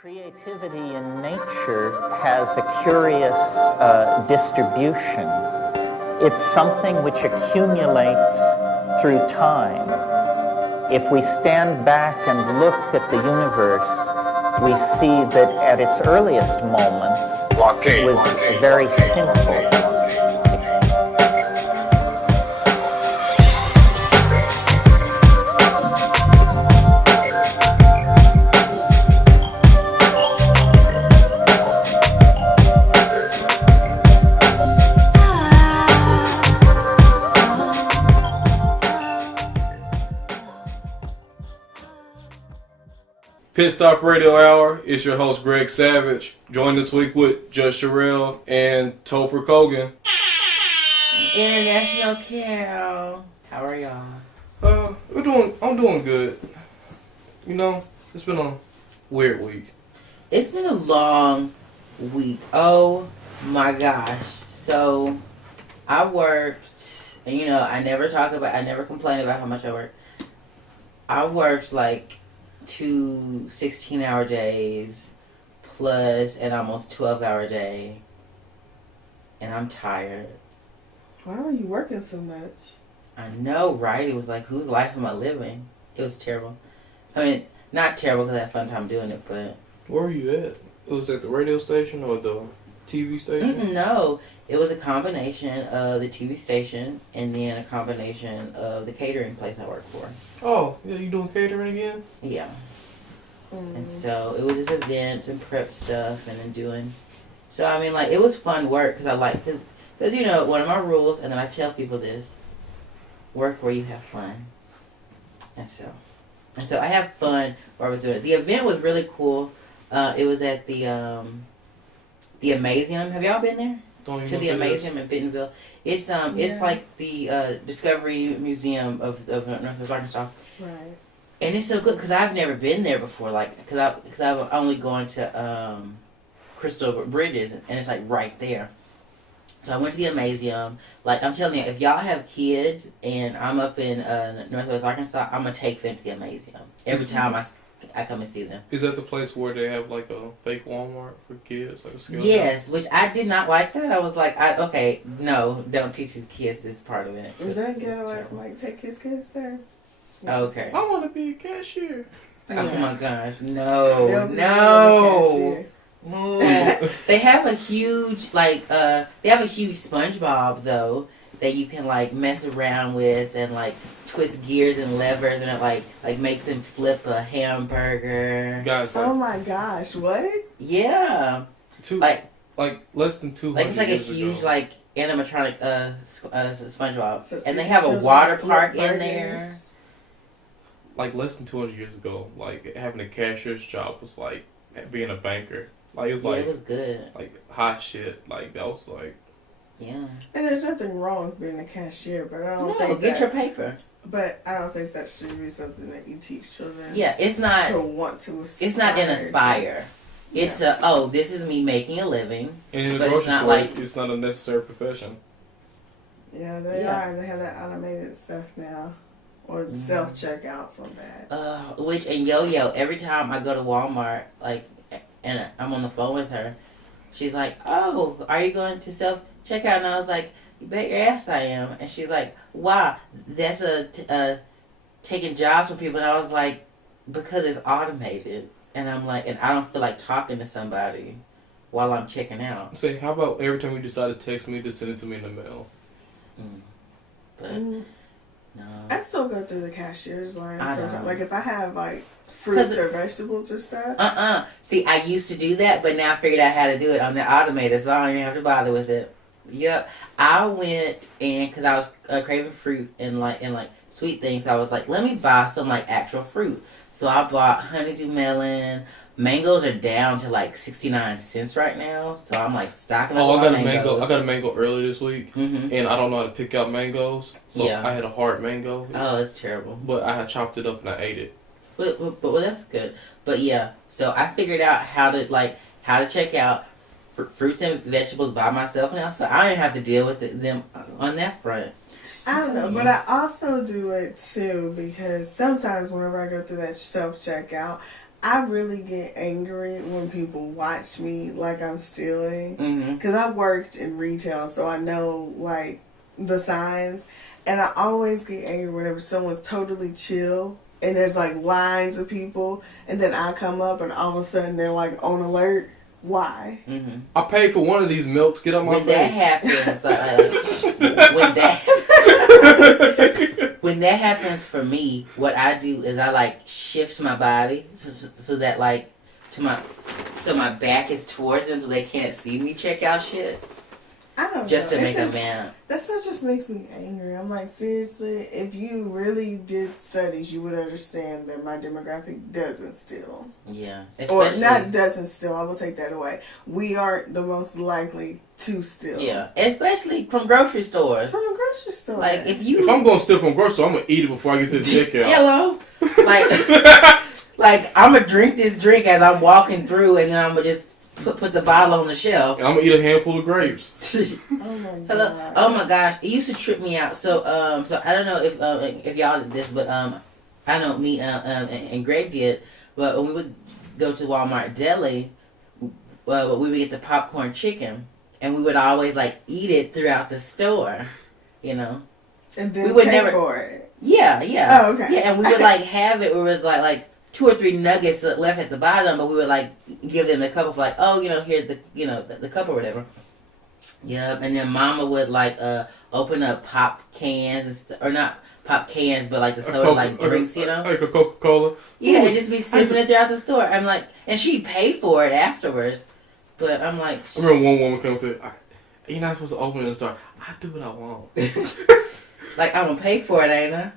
Creativity in nature has a curious distribution. It's something which accumulates through time. If we stand back and look at the universe, we see that at its earliest moments, it was very simple. Pit Stop Radio Hour. It's your host Greg Savage. Joined this week with Just-Cherrelle and Topher Kogen. International Cal. How are y'all? I'm doing good. You know, it's been a weird week. It's been a long week. Oh my gosh. So I worked, and you know, I never complain about how much I work. I worked like 2 16-hour days plus an almost 12-hour day, and I'm tired. Why were you working so much? I know, right? It was like, whose life am I living? It was terrible. I mean, not terrible because I had a fun time doing it, but... Where were you at? It was at the radio station or the TV station? No, it was a combination of the TV station and then a combination of the catering place I work for. Oh, yeah, you doing catering again? Yeah. And so it was just events and prep stuff and then doing... So, I mean, like, it was fun work because I like... Because, you know, one of my rules, and then I tell people this, work where you have fun. And so I have fun where I was doing it. The event was really cool. It was at the Amazium. Have y'all been there? To the Amazium in Bentonville. It's like the Discovery Museum of Northwest Arkansas. Right. And it's so good because I've never been there before. Like, because I've only gone to Crystal Bridges, and it's like right there. So I went to the Amazium. Like, I'm telling you, if y'all have kids and I'm up in Northwest Arkansas, I'm going to take them to the Amazium every time I come and see them. Is that the place where they have like a fake Walmart for kids? Like a skill Yes, which I did not like that. I was like, okay, no, don't teach these kids this part of it. Is that ghetto ass Mike take his kids there? Okay. I want to be a cashier. Oh my gosh, no. They have a huge SpongeBob though that you can like mess around with and like twist gears and levers, and it like makes him flip a hamburger. Guys, oh my gosh, what? Yeah. Like less than 200 Like it's like a years huge ago. like animatronic SpongeBob, So and they have a water park in there. Like less than 200 years ago, like having a cashier's job was like being a banker. Like it was it was good. Like hot shit. Like that was like. Yeah. And there's nothing wrong with being a cashier, but I don't think get your paper. But I don't think that should be something that you teach children. Yeah, it's not to want to. It's not an aspire. It's this is me making a living. And in the but grocery it's not store, like it's not a necessary profession. Yeah, they are. They have that automated stuff now. Or self-checkouts on that. Which, and Yo-Yo, every time I go to Walmart, like, and I'm on the phone with her, she's like, oh, are you going to self-checkout? And I was like, you bet your ass I am. And she's like, wow, that's taking jobs from people. And I was like, because it's automated. And I'm like, and I don't feel like talking to somebody while I'm checking out. Say, how about every time you decide to text me, just send it to me in the mail? But... No. I still go through the cashier's line sometimes. Like if I have like fruits or vegetables or stuff. See, I used to do that, but now I figured out how to do it on the automated, so I don't even have to bother with it. Yep. I went and because I was craving fruit and like sweet things, so I was like, let me buy some like actual fruit. So I bought honeydew melon. Mangoes are down to like 69 cents right now, so I'm like stocking up on mangoes. I got a mango earlier this week, and I don't know how to pick out mangoes, so I had a hard mango. Oh, it's terrible. But I had chopped it up and I ate it. But that's good. But yeah, so I figured out how to check out fruits and vegetables by myself now, so I don't have to deal with them on that front. I don't know, but I also do it too because sometimes whenever I go through that self-checkout, I really get angry when people watch me like I'm stealing. Mm-hmm. Because I worked in retail, so I know, like, the signs. And I always get angry whenever someone's totally chill and there's, like, lines of people. And then I come up and all of a sudden they're, like, on alert. Why? Mm-hmm. I paid for one of these milks. Get up my When face. that happens, when that happens for me, what I do is I like shift my body so that like so my back is towards them so they can't see me check out shit. I don't Just know. to make them mad. That stuff just makes me angry. I'm like, seriously, if you really did studies, you would understand that my demographic doesn't steal. Yeah. Or not doesn't steal, I will take that away. We aren't the most likely to steal. Yeah. Especially from grocery stores. From a grocery store. Like, If I'm going to steal from a grocery store, I'm going to eat it before I get to the checkout. Hello? Like, I'm going to drink this drink as I'm walking through, and then I'm going to just put the bottle on the shelf. And I'm going to eat a handful of grapes. Oh my Hello. gosh. Oh my gosh. It used to trip me out. So I don't know if y'all did this, but I know me and Greg did. But when we would go to Walmart deli, we would get the popcorn chicken, and we would always like eat it throughout the store. You know. And then we would pay never for it. Yeah. Yeah. Oh, okay. Yeah, and we would like have it where it was like 2 or 3 nuggets left at the bottom, but we would like give them the cup of like, oh, here's the cup or whatever. Yeah, and then Mama would like open up pop cans or not pop cans, but like the soda like drinks, Like a Coca-Cola. Yeah, and just be sipping it throughout the store. I'm like, and she'd pay for it afterwards, but I'm like, I remember one woman comes and said, "You're not supposed to open it and start. I do what I want." like I'm gonna pay for it, ain't I?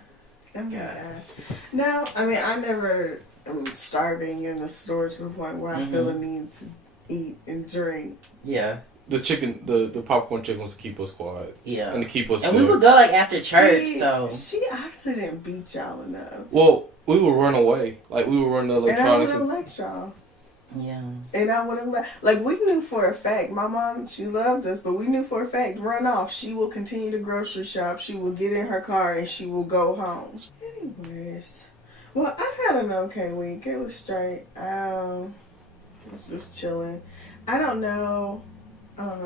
Oh my gosh. No, I mean, I never am starving in the store to the point where I feel a need to eat and drink. Yeah. The chicken, the popcorn chicken was to keep us quiet. Yeah. And to keep us And good. we would go like after church, so. She obviously didn't beat y'all enough. Well, we would run away. Like, we would run the electronics. And I would have liked y'all. Yeah. And I would have like, we knew for a fact, my mom, she loved us, but we knew for a fact, run off. She will continue to grocery shop. She will get in her car and she will go home. Anyways. Well, I had an okay week. It was straight. I was just chilling. I don't know,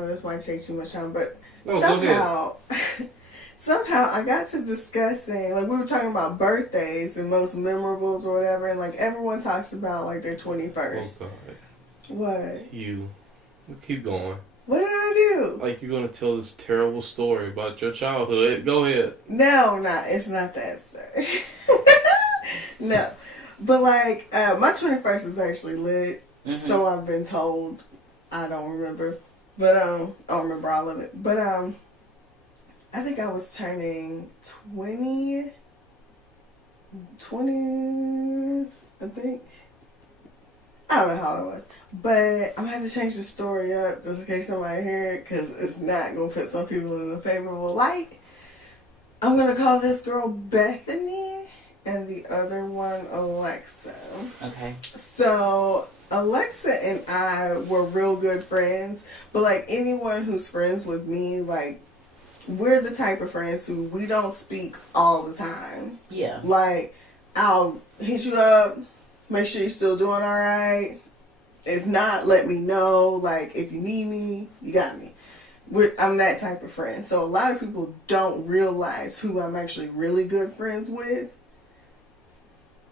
this might take too much time, but No, somehow I got to discussing, like, we were talking about birthdays and most memorables or whatever, and like everyone talks about like their 21st. Oh, God. What? You. Keep going. What did I do? Like, you're going to tell this terrible story about your childhood. Go ahead. No, it's not that, sir. No. But like, my 21st is actually lit, so I've been told. I don't remember. But, I don't remember all of it. But, I think I was turning 20, I think. I don't know how old I was. But I'm going to have to change the story up just in case somebody hear it, because it's not going to put some people in a favorable light. I'm going to call this girl Bethany and the other one Alexa. Okay. So Alexa and I were real good friends, but like anyone who's friends with me, like, we're the type of friends who we don't speak all the time. Yeah. Like, I'll hit you up, make sure you're still doing all right. If not, let me know. Like, if you need me, you got me. I'm that type of friend. So a lot of people don't realize who I'm actually really good friends with.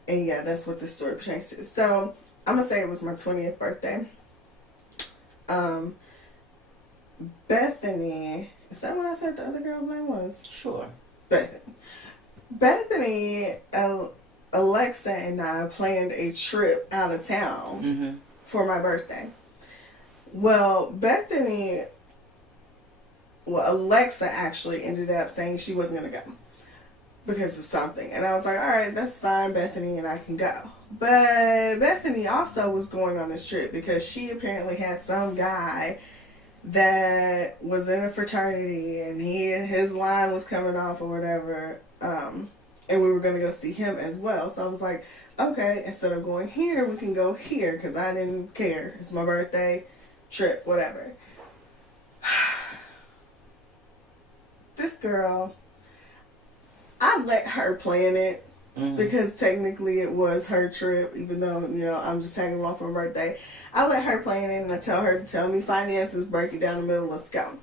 And yeah, that's what this story pertains to. So I'm gonna say it was my 20th birthday. Bethany, is that what I said the other girl's name was? Sure. Bethany, Alexa, and I planned a trip out of town for my birthday. Well, Alexa actually ended up saying she wasn't gonna go because of something. And I was like, all right, that's fine, Bethany, and I can go. But Bethany also was going on this trip because she apparently had some guy that was in a fraternity and his line was coming off or whatever. And we were going to go see him as well. So I was like, okay, instead of going here, we can go here because I didn't care. It's my birthday, trip, whatever. This girl, I let her plan it because technically it was her trip, even though, I'm just tagging along for my birthday. I let her plan in and I tell her to tell me finances, break it down the middle, let's go.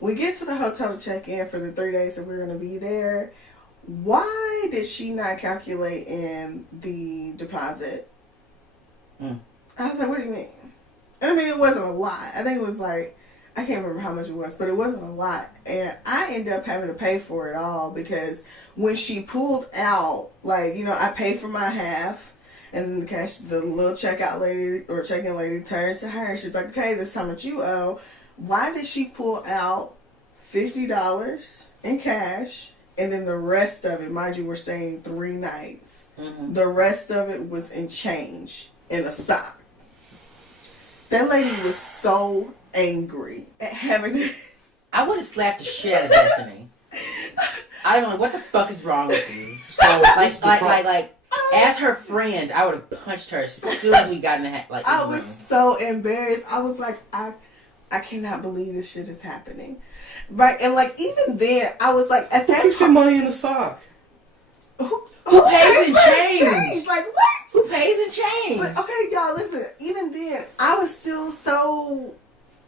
We get to the hotel to check in for the 3 days that we're going to be there. Why did she not calculate in the deposit? I was like, what do you mean? And I mean, it wasn't a lot. I think it was like, I can't remember how much it was, but it wasn't a lot. And I ended up having to pay for it all because when she pulled out, like, I paid for my half. And the little checkout lady or check-in lady turns to her and she's like, okay, this is how much you owe. Why did she pull out $50 in cash and then the rest of it, mind you, we're staying 3 nights. The rest of it was in change in a sock. That lady was so angry at having I would have slapped the shit out of Bethany. I don't know what the fuck is wrong with you. So Like, as her friend, I would have punched her as soon as we got in the I was so embarrassed. I was like, I cannot believe this shit is happening. Right? And like, even then, I was like, at that keeps your money in the sock? Who pays in change? Like, what? Who pays in change? But, okay, y'all, listen. Even then, I was still so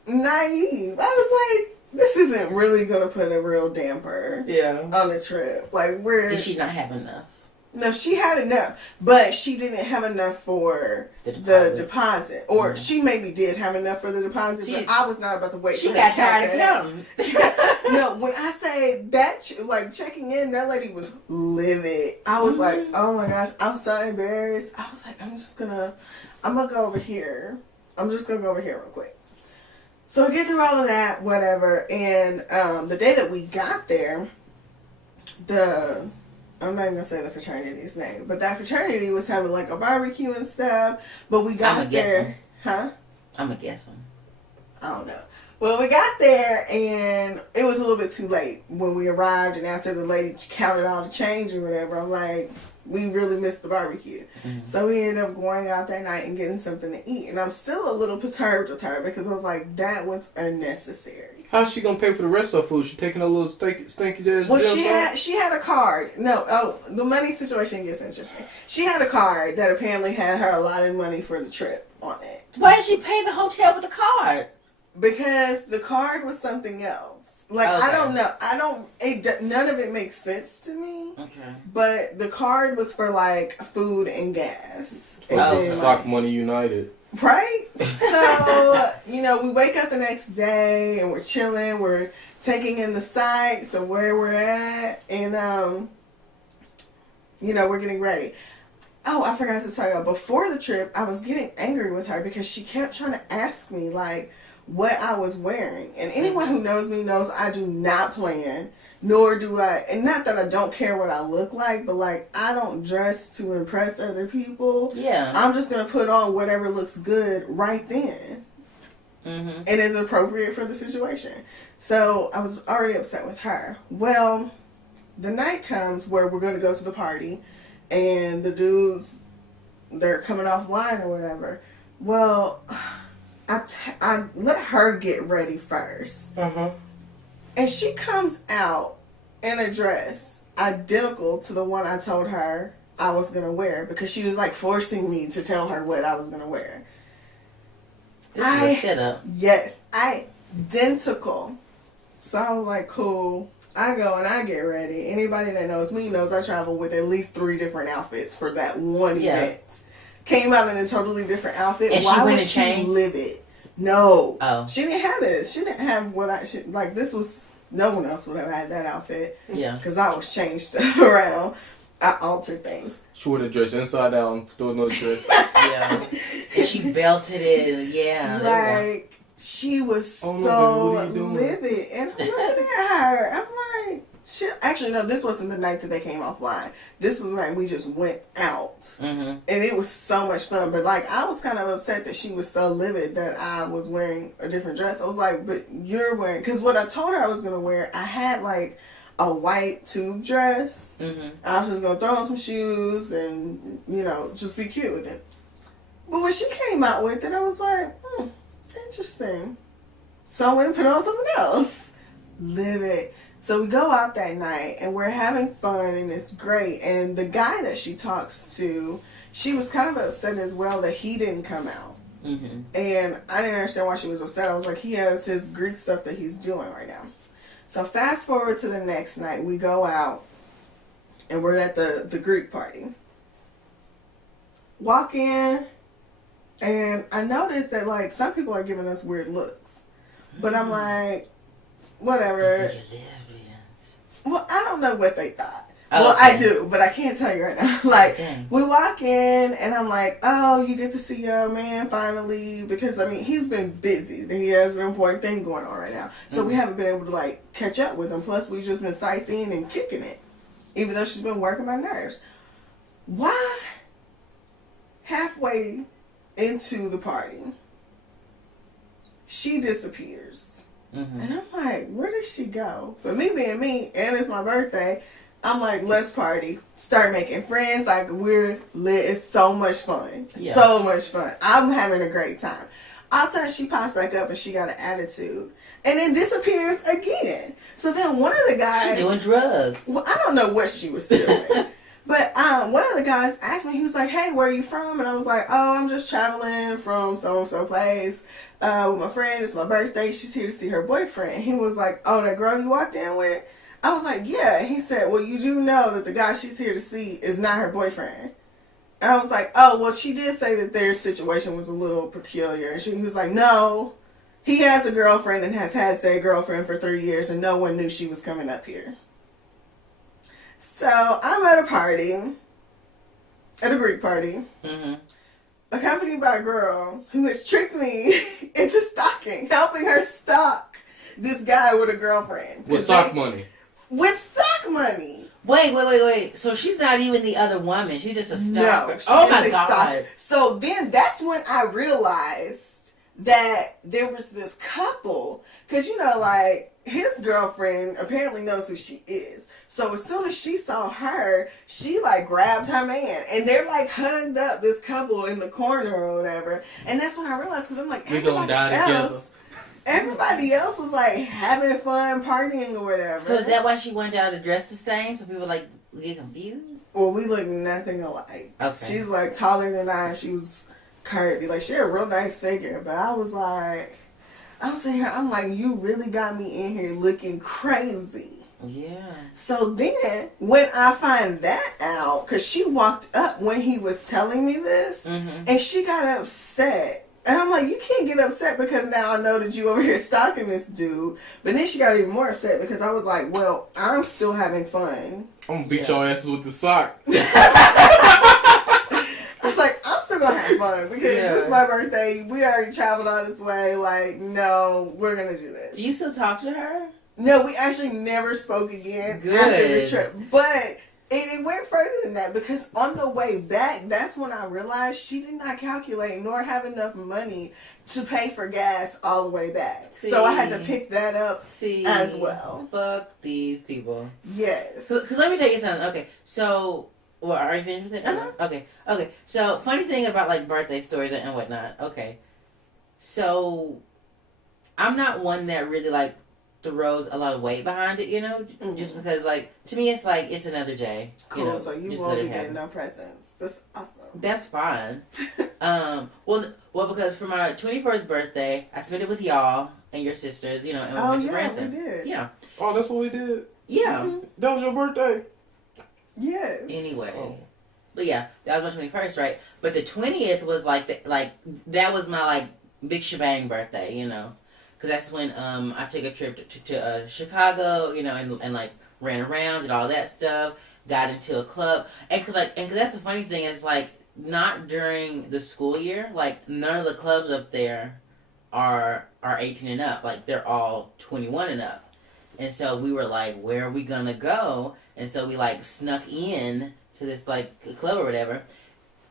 naive. I was like, this isn't really going to put a real damper on the trip. Like, did she not have enough? No, she had enough, but she didn't have enough for the deposit. Or she maybe did have enough for the deposit, but I was not about to wait. She got tired of counting. No, when I say that, like checking in, that lady was livid. I was like, oh my gosh, I'm so embarrassed. I was like, I'm gonna go over here. I'm just gonna go over here real quick. So we get through all of that, whatever, and the day that we got there, I'm not even gonna say the fraternity's name, but that fraternity was having like a barbecue and stuff. But we got there, huh? I'm a guessing. I don't know. Well, we got there and it was a little bit too late when we arrived, and after the lady counted all the change or whatever, I'm like, we really missed the barbecue. So we ended up going out that night and getting something to eat, and I'm still a little perturbed with her because I was like, that was unnecessary. How's she gonna pay for the rest of her food? She taking a little stinky ass. Well, she had a card. The money situation gets interesting. She had a card that apparently had her a lot of money for the trip on it. Why did she pay the hotel with the card? Because the card was something else. Like, okay. I don't know. None of it makes sense to me. Okay. But the card was for like food and gas. And Stock Money United. Right? So, we wake up the next day and we're chilling. We're taking in the sights of where we're at. And, we're getting ready. Oh, I forgot to tell you. Before the trip, I was getting angry with her because she kept trying to ask me, like, what I was wearing. And anyone who knows me knows I do not plan. Nor do I, and not that I don't care what I look like, but like, I don't dress to impress other people. Yeah. I'm just going to put on whatever looks good right then. And is appropriate for the situation. So I was already upset with her. Well, the night comes where we're going to go to the party, and the dudes, they're coming offline or whatever. Well, I let her get ready first. And she comes out in a dress identical to the one I told her I was going to wear, because she was like forcing me to tell her what I was going to wear. This is a setup. Yes, identical. So I was like, cool. I go and I get ready. Anybody that knows me knows I travel with at least 3 different outfits for that one event. Came out in a totally different outfit. And why would she live it? No. Oh. She didn't have this. She didn't have what I should, like, this was, no one else would have had that outfit. Yeah. Because I was changed stuff around. I altered things. She wore the dress inside down, threw another dress. Yeah. And she belted it, yeah. Like, she was so livid. And I'm looking at her. I'm like, shit. Actually, no, this wasn't the night that they came offline. This was the night we just went out. And it was so much fun. But, like, I was kind of upset that she was so livid that I was wearing a different dress. I was like, but you're wearing... Because what I told her I was going to wear, I had, like, a white tube dress. I was just going to throw on some shoes and, just be cute with it. But when she came out with it, I was like, interesting. So I went and put on something else. Live it. So we go out that night and we're having fun and it's great. And the guy that she talks to, she was kind of upset as well that he didn't come out. Mm-hmm. And I didn't understand why she was upset. I was like, he has his Greek stuff that he's doing right now. So fast forward to the next night, we go out and we're at the Greek party. Walk in and I noticed that like some people are giving us weird looks. But I'm like, whatever. Well, I don't know what they thought. Oh, well, okay. I do, but I can't tell you right now. Like, Dang. we walk in, and I'm like, oh, you get to see your man finally. Because, I mean, he's been busy. He has an important thing going on right now. So we haven't been able to, like, catch up with him. Plus, we've just been sightseeing and kicking it. Even though she's been working my nerves. Why? Halfway into the party, she disappears. Mm-hmm. And I'm like, where did she go? But me being me, and it's my birthday, I'm like, let's party. Start making friends. Like, we're lit. It's so much fun. Yeah. So much fun. I'm having a great time. All of a sudden, she pops back up and she got an attitude. And then disappears again. So then one of the guys... She doing drugs. Well, I don't know what she was doing. But one of the guys asked me, he was like, hey, where are you from? And I was like, oh, I'm just traveling from so-and-so place with my friend. It's my birthday. She's here to see her boyfriend. And he was like, oh, that girl you walked in with? I was like, yeah. And he said, well, you do know that the guy she's here to see is not her boyfriend. And I was like, oh, well, she did say that their situation was a little peculiar. And he was like, no, he has a girlfriend and has had said girlfriend for 3 years, and no one knew she was coming up here. So I'm at a party, at a Greek party, accompanied by a girl who has tricked me into stalking, helping her stalk this guy with a girlfriend. With sock money. With sock money. Wait. So she's not even the other woman. She's just a stalker. No, she Oh is my a God. stalker. So then that's when I realized that there was this couple. Because, you know, like, his girlfriend apparently knows who she is. So as soon as she saw her, she like grabbed her man. And they're like hugged up, this couple in the corner or whatever. And that's when I realized, because I'm like, We gonna die everybody else was like having fun, partying or whatever. So is that why she went down to dress the same? So people like get confused? Well, we look nothing alike. Okay. She's like taller than I, and she was curvy. Like, she had a real nice figure. But I was like, I'm sitting here, I'm like, you really got me in here looking crazy. Yeah. So then, when I find that out, because she walked up when he was telling me this, and she got upset. And I'm like, you can't get upset because now I know that you over here stalking this dude. But then she got even more upset because I was like, well, I'm still having fun. I'm gonna beat your asses with the sock. I was like, I'm still gonna have fun because this is my birthday. We already traveled all this way. Like, no, we're gonna do this. Do you still talk to her? No, we actually never spoke again Good. after this trip. But it went further than that because on the way back, that's when I realized she did not calculate nor have enough money to pay for gas all the way back. So I had to pick that up as well. Fuck these people. Yes. Because let me tell you something. Okay, so... Well, are you finished with it? Uh-huh. Okay. So, funny thing about, like, birthday stories and whatnot. Okay. So, I'm not one that really, like, throws a lot of weight behind it, you know? Just because, like, to me, it's like, it's another day. Cool, you know, so you just won't let be it getting happen. no presents. That's awesome. That's fine. Well, because for my 21st birthday, I spent it with y'all and your sisters, you know, and we went to Branson. We did. Yeah. Oh, that's what we did? Yeah. That was your birthday? Yes. Anyway. Oh. But yeah, that was my 21st, right? But the 20th was like that was my like big shebang birthday, you know, because that's when I took a trip to Chicago, you know, and like ran around and all that stuff, got into a club, and cause that's the funny thing is like not during the school year, like none of the clubs up there are 18 and up, like they're all 21 and up, and so we were like, where are we gonna go? And so we like snuck in to this like club or whatever,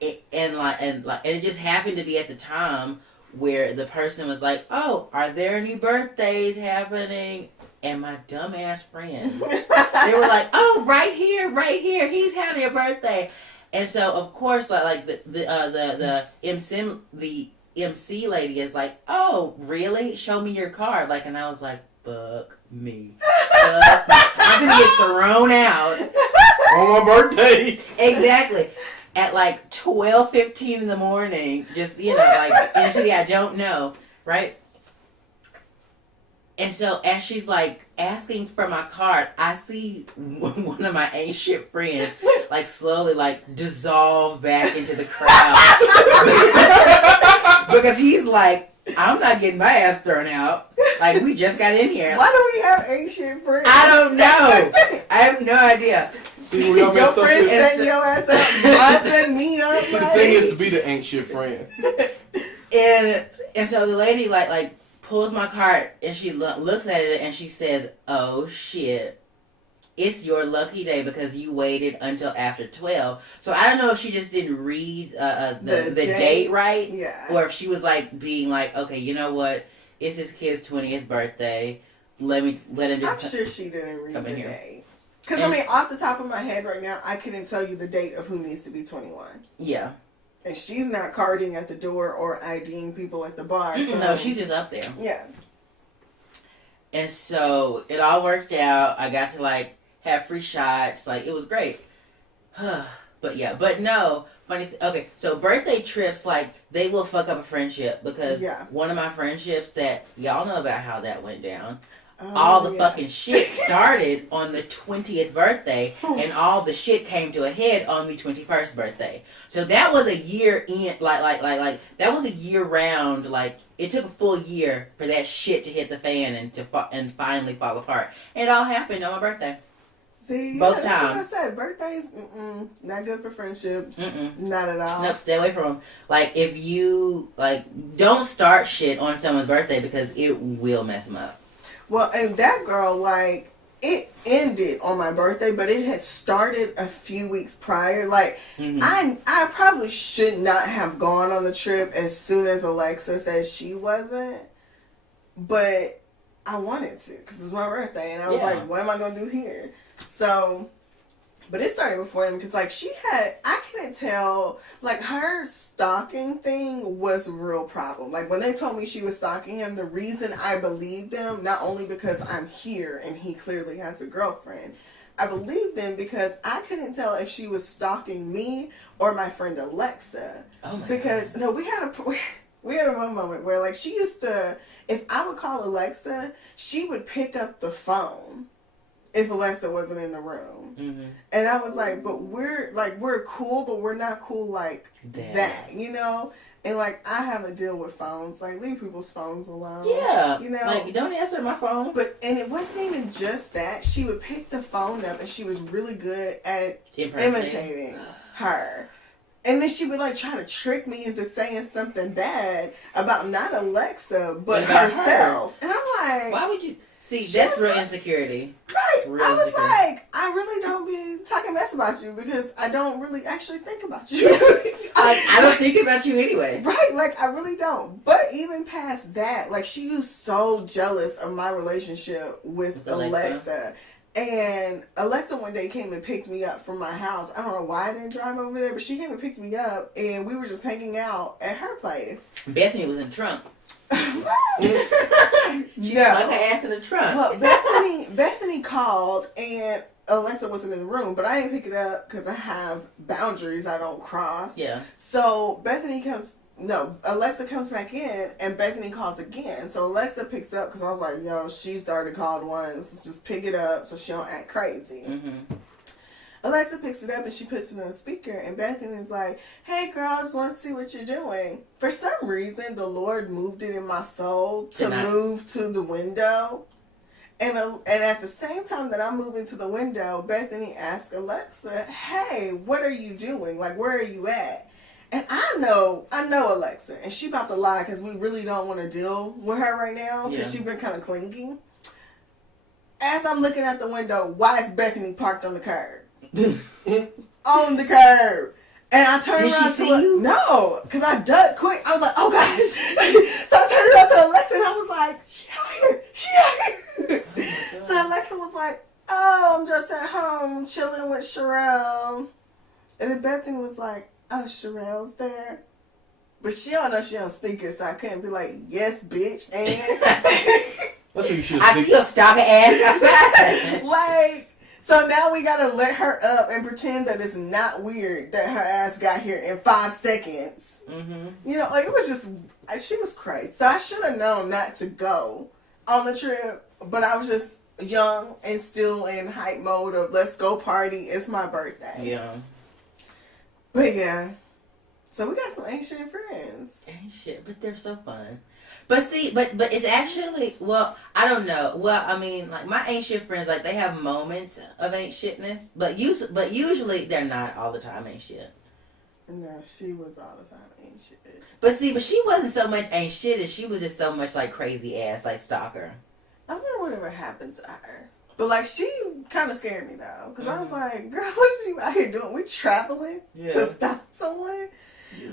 and it just happened to be at the time where the person was like, "Oh, are there any birthdays happening?" And my dumbass friends, they were like, "Oh, right here, he's having a birthday." And so of course, like the MC lady is like, "Oh, really? Show me your card." Like, and I was like, "Fuck me." stuff. I'm gonna get thrown out. On my birthday. Exactly. At like 12:15 in the morning, just, like, in a city I don't know, right? And so as she's like asking for my card, I see one of my ancient friends like slowly like dissolve back into the crowd. Because he's like, I'm not getting my ass thrown out. Like, we just got in here. Why do we have ancient friends? I don't know. I have no idea. See where y'all Your messed up friends at? setting your ass up, butting me up. See, the thing is to be the ancient friend. And so the lady like pulls my card and she looks at it and she says, "Oh shit, it's your lucky day because you waited until after 12." So I don't know if she just didn't read the date right, or if she was like being like, okay, you know what, it's his kid's 20th birthday. Let him just. I'm sure she didn't read the here. date. Because I mean, off the top of my head right now, I couldn't tell you the date of who needs to be 21. Yeah. And she's not carding at the door or IDing people at the bar. So. No, she's just up there. Yeah. And so it all worked out. I got to like have free shots. Like, it was great. But no. Funny. Okay, so birthday trips, like, they will fuck up a friendship because one of my friendships that y'all know about how that went down. All the fucking shit started on the 20th birthday, and all the shit came to a head on the 21st birthday. So that was a year in, like that was a year round. Like, it took a full year for that shit to hit the fan and finally fall apart. And it all happened on my birthday. See, both that's times. what I said. Birthdays, not good for friendships. Not at all. Nope, stay away from them. Like, if you don't start shit on someone's birthday because it will mess them up. Well, and that girl, like, it ended on my birthday, but it had started a few weeks prior. Like, I probably should not have gone on the trip as soon as Alexa said she wasn't, but I wanted to because it's my birthday, and I was like, what am I going to do here? So, but it started before him because, like, I couldn't tell, like, her stalking thing was a real problem. Like, when they told me she was stalking him, the reason I believed them, not only because I'm here and he clearly has a girlfriend, I believed them because I couldn't tell if she was stalking me or my friend Alexa. Oh my because, God. No, we had one moment where, like, she used to, if I would call Alexa, she would pick up the phone if Alexa wasn't in the room. And I was like, but we're cool, but we're not cool like that, you know? And, like, I have a deal with phones. Like, leave people's phones alone. Yeah. You know? Like, don't answer my phone. And it wasn't even just that. She would pick the phone up and she was really good at imitating her. And then she would, like, try to trick me into saying something bad about not Alexa, but herself. Her. And I'm like... Why would you... See, that's real insecurity. Right. Real I was insecurity. like, I really don't be talking mess about you because I don't really actually think about you. I don't think about you anyway. Right. Like, I really don't. But even past that, like, she was so jealous of my relationship with Alexa. And Alexa one day came and picked me up from my house. I don't know why I didn't drive over there, but she came and picked me up, and we were just hanging out at her place. Bethany was in the trunk. She stuck her ass in the trunk. Well, Bethany called, and Alexa wasn't in the room, but I didn't pick it up because I have boundaries I don't cross. Yeah. So Alexa comes back in, and Bethany calls again. So Alexa picks up because I was like, yo, she's already called once. Let's just pick it up so she don't act crazy. Alexa picks it up and she puts it on the speaker, and Bethany's like, hey girl, I just want to see what you're doing. For some reason, the Lord moved it in my soul to move to the window. And at the same time that I'm moving to the window, Bethany asks Alexa, hey, what are you doing? Like, where are you at? And I know Alexa, and she about to lie because we really don't want to deal with her right now because she's been kind of clingy. As I'm looking at the window, why is Bethany parked on the curb? On the curb. And I turned around to her. No, because I ducked quick. I was like, oh gosh. So I turned around to Alexa and I was like, she out here. So Alexa was like, oh, I'm just at home chilling with Cherrelle. And then Bethany was like, oh, Cherrelle's there. But she don't know she on speaker, so I couldn't be like, yes, bitch, and... That's what you should I see. see your stalker ass outside. Like, so now we gotta let her up and pretend that it's not weird that her ass got here in 5 seconds. Mm-hmm. You know, like, it was just, she was crazy. So I should have known not to go on the trip, but I was just young and still in hype mode of let's go party. It's my birthday. Yeah. But yeah. So we got some ancient friends. Ain't shit, but they're so fun. But see, but it's actually, well, I don't know. Well, I mean, like my ancient friends, like they have moments of ain't shitness, but usually they're not all the time ain't shit. No, she was all the time ain't shit. But see, but she wasn't so much ain't shit as she was just so much like crazy ass, like stalker. I wonder whatever happened to her. But like, she kind of scared me though, because I was like, girl, what is you out here doing? We traveling to stop someone?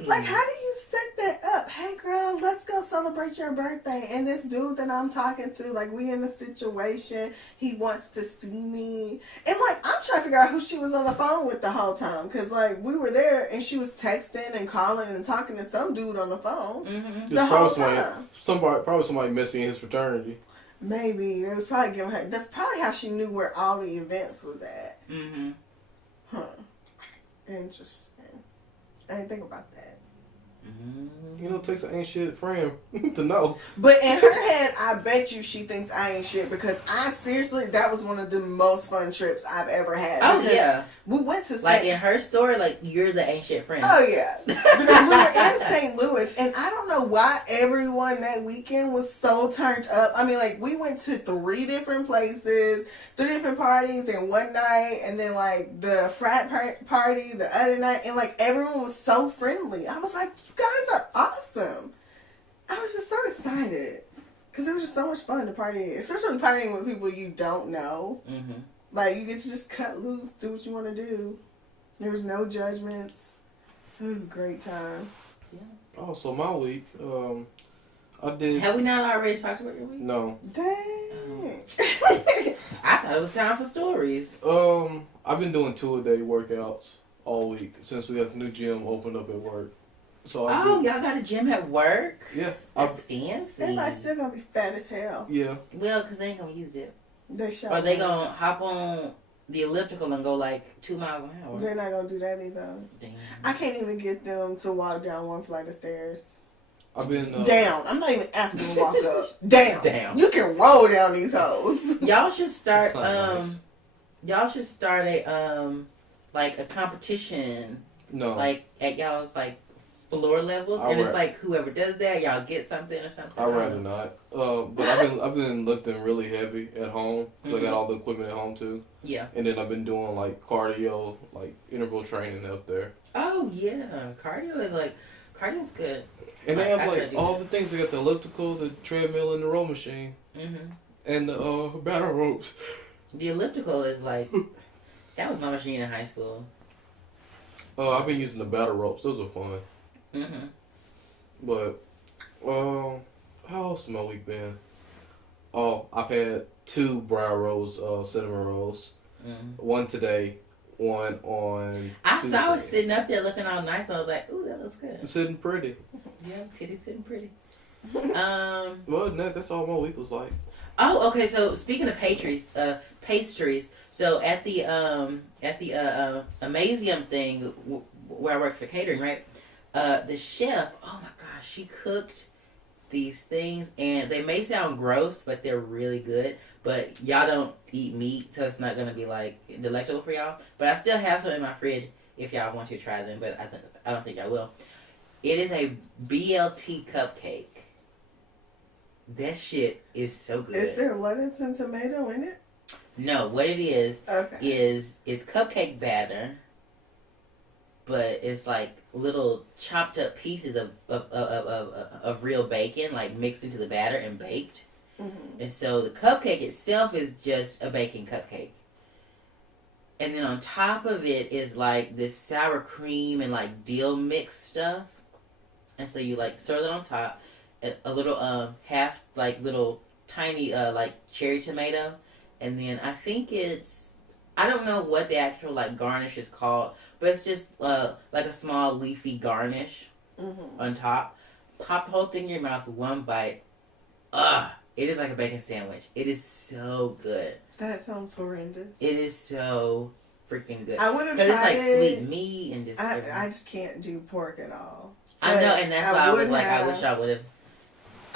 Like, how do you set that up? Hey, girl, let's go celebrate your birthday. And this dude that I'm talking to, like, we in a situation. He wants to see me. And, like, I'm trying to figure out who she was on the phone with the whole time. Because, like, we were there and she was texting and calling and talking to some dude on the phone Mm-hmm. the whole time. Probably somebody messy in his fraternity. Maybe. It was probably giving her... That's probably how she knew where all the events was at. Mm-hmm. Huh. Interesting. I didn't think about that. You know, it takes an ain't shit friend to know. But in her head, I bet you she thinks I ain't shit because that was one of the most fun trips I've ever had. Oh, Because yeah. we went to Like in her story, like you're the ain't shit friend. Oh, yeah. Because we were in St. Louis, and I don't know why everyone that weekend was so turned up. I mean, like, we went to 3 different places, 3 different parties in one night, and then, like, the frat party the other night, and, like, everyone was so friendly. I was like, you guys are awesome. I was just so excited. Because it was just so much fun to party, especially partying with people you don't know. Mm-hmm. Like, you get to just cut loose, do what you want to do. There was no judgments. It was a great time. Yeah. Oh, so my week, I did... Have we not already talked about your week? No. Dang. I thought it was time for stories. I've been doing 2-a-day workouts all week since we got the new gym opened up at work. So Y'all got a gym at work? Yeah. That's fancy. Everybody's still going to be fat as hell. Yeah. Well, because they ain't going to use it. They sure Or they won't. going to hop on the elliptical and go like 2 miles an hour. They're not going to do that either. Damn. I can't even get them to walk down 1 flight of stairs. I've been... Down. I'm not even asking them to walk up. Down. Down. You can roll down these hoes. Y'all should start, That's not nice. y'all should start a, like a competition, No. like at y'all's like floor levels, and it's like whoever does that, y'all get something or something. I'd rather not. But I've been lifting really heavy at home because I got all the equipment at home too. Yeah. And then I've been doing like cardio, like interval training up there. Oh yeah, cardio's good. And they I have could like do all that. the things. They got the elliptical, the treadmill, and the row machine, Mhm. and the battle ropes. The elliptical is like that was my machine in high school. I've been using the battle ropes. Those are fun. Mhm. But how else has my week been? Oh, I've had 2 brow rolls, cinnamon rolls. Mhm. One today, one on I Tuesday. saw it sitting up there looking all nice. I was like, ooh, that looks good. Sitting pretty. Yeah, titty sitting pretty. Well, that's all my week was like. Oh, okay. So speaking of pastries. So at the Amazium thing where I worked for catering, right? The chef, oh my gosh, she cooked these things, and they may sound gross, but they're really good. But y'all don't eat meat, so it's not gonna be like delectable for y'all. But I still have some in my fridge if y'all want to try them. But I don't think y'all will. It is a BLT cupcake. That shit is so good. Is there lettuce and tomato in it? No, what it is Okay. is cupcake batter, but it's like little chopped up pieces of real bacon, like mixed into the batter and baked. Mm-hmm. And so the cupcake itself is just a bacon cupcake. And then on top of it is like this sour cream and like dill mix stuff. And so you like serve it on top, a little half like little tiny like cherry tomato, and then I think I don't know what the actual like garnish is called, but it's just like a small leafy garnish Mm-hmm. on top. Pop the whole thing in your mouth with one bite. It is like a bacon sandwich. It is so good. That sounds horrendous. It is so freaking good. I would have tried because it's like it. sweet meat and just. I just can't do pork at all. I know, and that's why I was like, I have- wish I would have.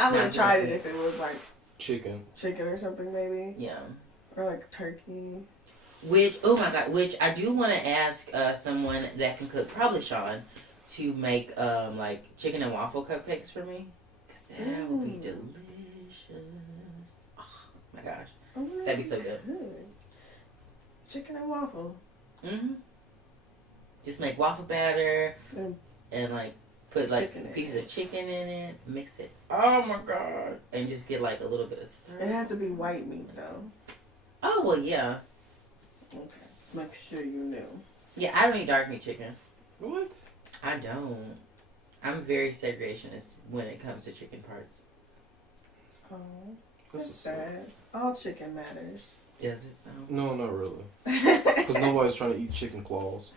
I would have not tried done it if it was like Chicken. chicken or something, maybe, Yeah. or like turkey. Which, oh my god, which I do want to ask someone that can cook, probably Sean, to make like chicken and waffle cupcakes for me. Because that would be delicious. Oh my gosh. Oh, That'd be so good. Chicken and waffle. Mm-hmm. Just make waffle batter Mm. and like put like Chicken in pieces it. of chicken in it, mix it. Oh my god. And just get like a little bit of syrup. It has to be white meat though. Oh, well, yeah. Okay, just make sure you knew. Yeah, I don't eat dark meat chicken. What? I don't. I'm very segregationist when it comes to chicken parts. Oh, That's that's a- sad. All chicken matters. Does it though? No, not really. Because nobody's trying to eat chicken claws.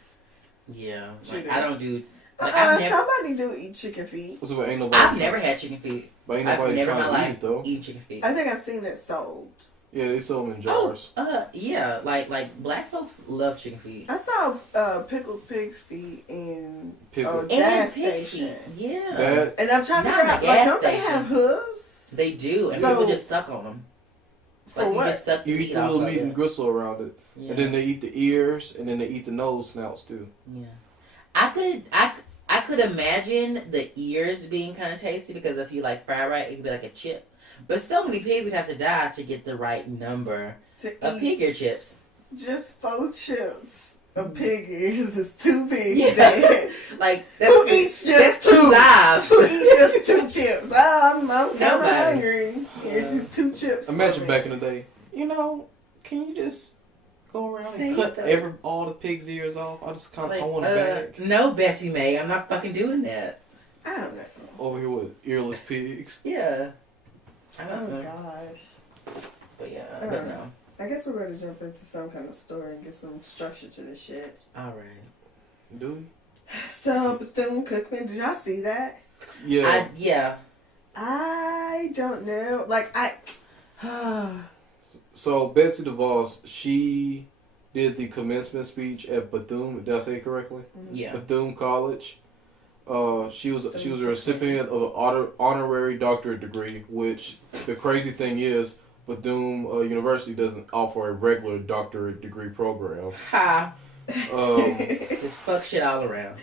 Yeah. True Like, that. I don't do. Like, I've never. Somebody do eat chicken feet. What's about ain't nobody? I've trying- never had chicken feet. But ain't I've nobody never in my trying to eat life it though. eaten chicken feet. I think I've seen it sold. Yeah, they sell them in Oh, jars. yeah. Like black folks love chicken feet. I saw Pickles Pig's feet in Pickle. a gas And pig station. feet. Yeah. That And I'm trying to Not figure in out, the like, gas don't they station. have hooves? They do, and So- people just suck on them. For Like, what? You just suck you the eat meat the off little of meat and it. gristle around it, Yeah. and then they eat the ears, and then they eat the nose snouts too. Yeah. I could imagine the ears being kind of tasty because if you like fry right, it could be like a chip. But so many pigs would have to die to get the right number To of eat pig ear chips. just 4 chips of pig ears is 2 pigs Yeah. dead. Like Who eats just that's 2 2? lives. Who eats just 2 chips? Oh, I'm kind of Nobody. hungry. Here's these 2 chips. for Imagine me. back in the day. You know, can you just go around Say and cut that. all the pig's ears off? I just kind of Like, I want a bag no, Bessie May, I'm not fucking doing that. I don't know. over here with earless pigs. Yeah. I Oh don't know. gosh. But yeah, but no. I guess we're going to jump into some kind of story and get some structure to this shit. Alright. Do we? So, Bethune-Cookman, did y'all see that? Yeah. Yeah. I don't know. Like, So Betsy DeVos, she did the commencement speech at Bethune. Did I say it correctly? Yeah. Bethune College. She was a recipient of an honorary doctorate degree. Which the crazy thing is, Bethune University doesn't offer a regular doctorate degree program. Ha. Um, Just fuck shit all around.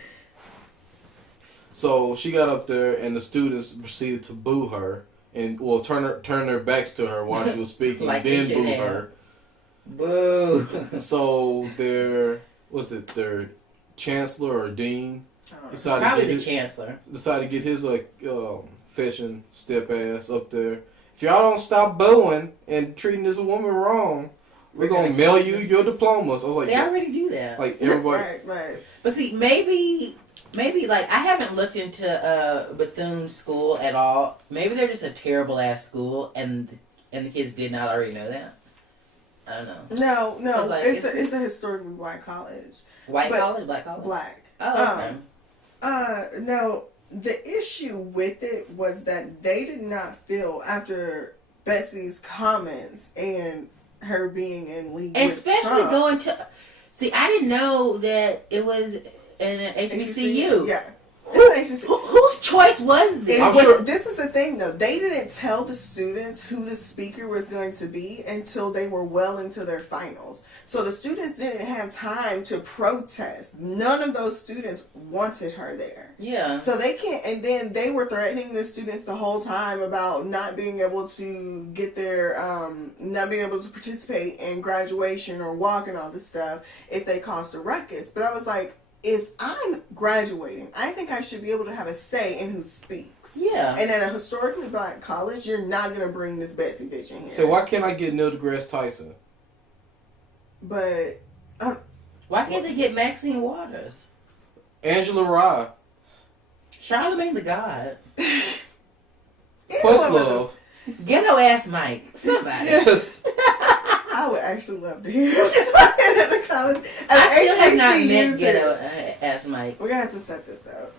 So she got up there, and the students proceeded to boo her, and turn their backs to her while she was speaking, Like then they boo should have. her. Boo. So their chancellor or dean decided Probably to the get chancellor. decided to get his fetching step ass up there. If y'all don't stop booing and treating this woman wrong, we're gonna mail you your diplomas. I was like, They already do that. like everybody. Right. But see, maybe like I haven't looked into Bethune school at all. Maybe they're just a terrible ass school, and the kids did not already know that. I don't know. No, Like, it's a historically white college. White But- college, black college. Black. Oh, okay. No, the issue with it was that they did not feel after Betsy's comments and her being in league with Especially Trump. going to. See, I didn't know that it was an HBCU. Yeah. It's an HBCU. Whose choice was this? I'm sure- This is the thing, though. They didn't tell the students who the speaker was going to be until they were well into their finals. So the students didn't have time to protest. None of those students wanted her there. Yeah. So they can't, and then they were threatening the students the whole time about not being able to get their, not being able to participate in graduation or walk and all this stuff if they caused a ruckus. But I was like, if I'm graduating, I think I should be able to have a say in who speaks. Yeah. And at a historically black college, you're not going to bring this Betsy bitch in here. So why can't I get Neil deGrasse Tyson? But, Why can't they get Maxine Waters? Angela Rye. Charlemagne the God. Questlove. Ghetto ass Mike. Somebody. Yes. I would actually love to hear him talking at the college. I still have not HBCU met too. ghetto ass Mike. We're going to have to set this up.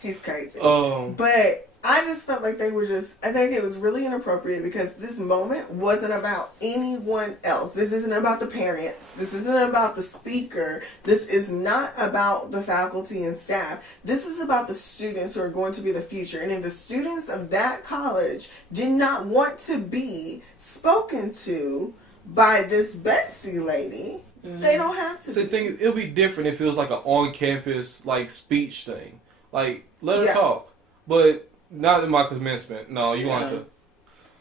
He's crazy. Um. But I just felt like they were I think it was really inappropriate because this moment wasn't about anyone else. This isn't about the parents. This isn't about the speaker. This is not about the faculty and staff. This is about the students who are going to be the future. And if the students of that college did not want to be spoken to by this Betsy lady, they don't have to. So the thing is, it'll be different if it was like an on-campus like speech thing. Like, let her talk. But not in my commencement. No, you want to.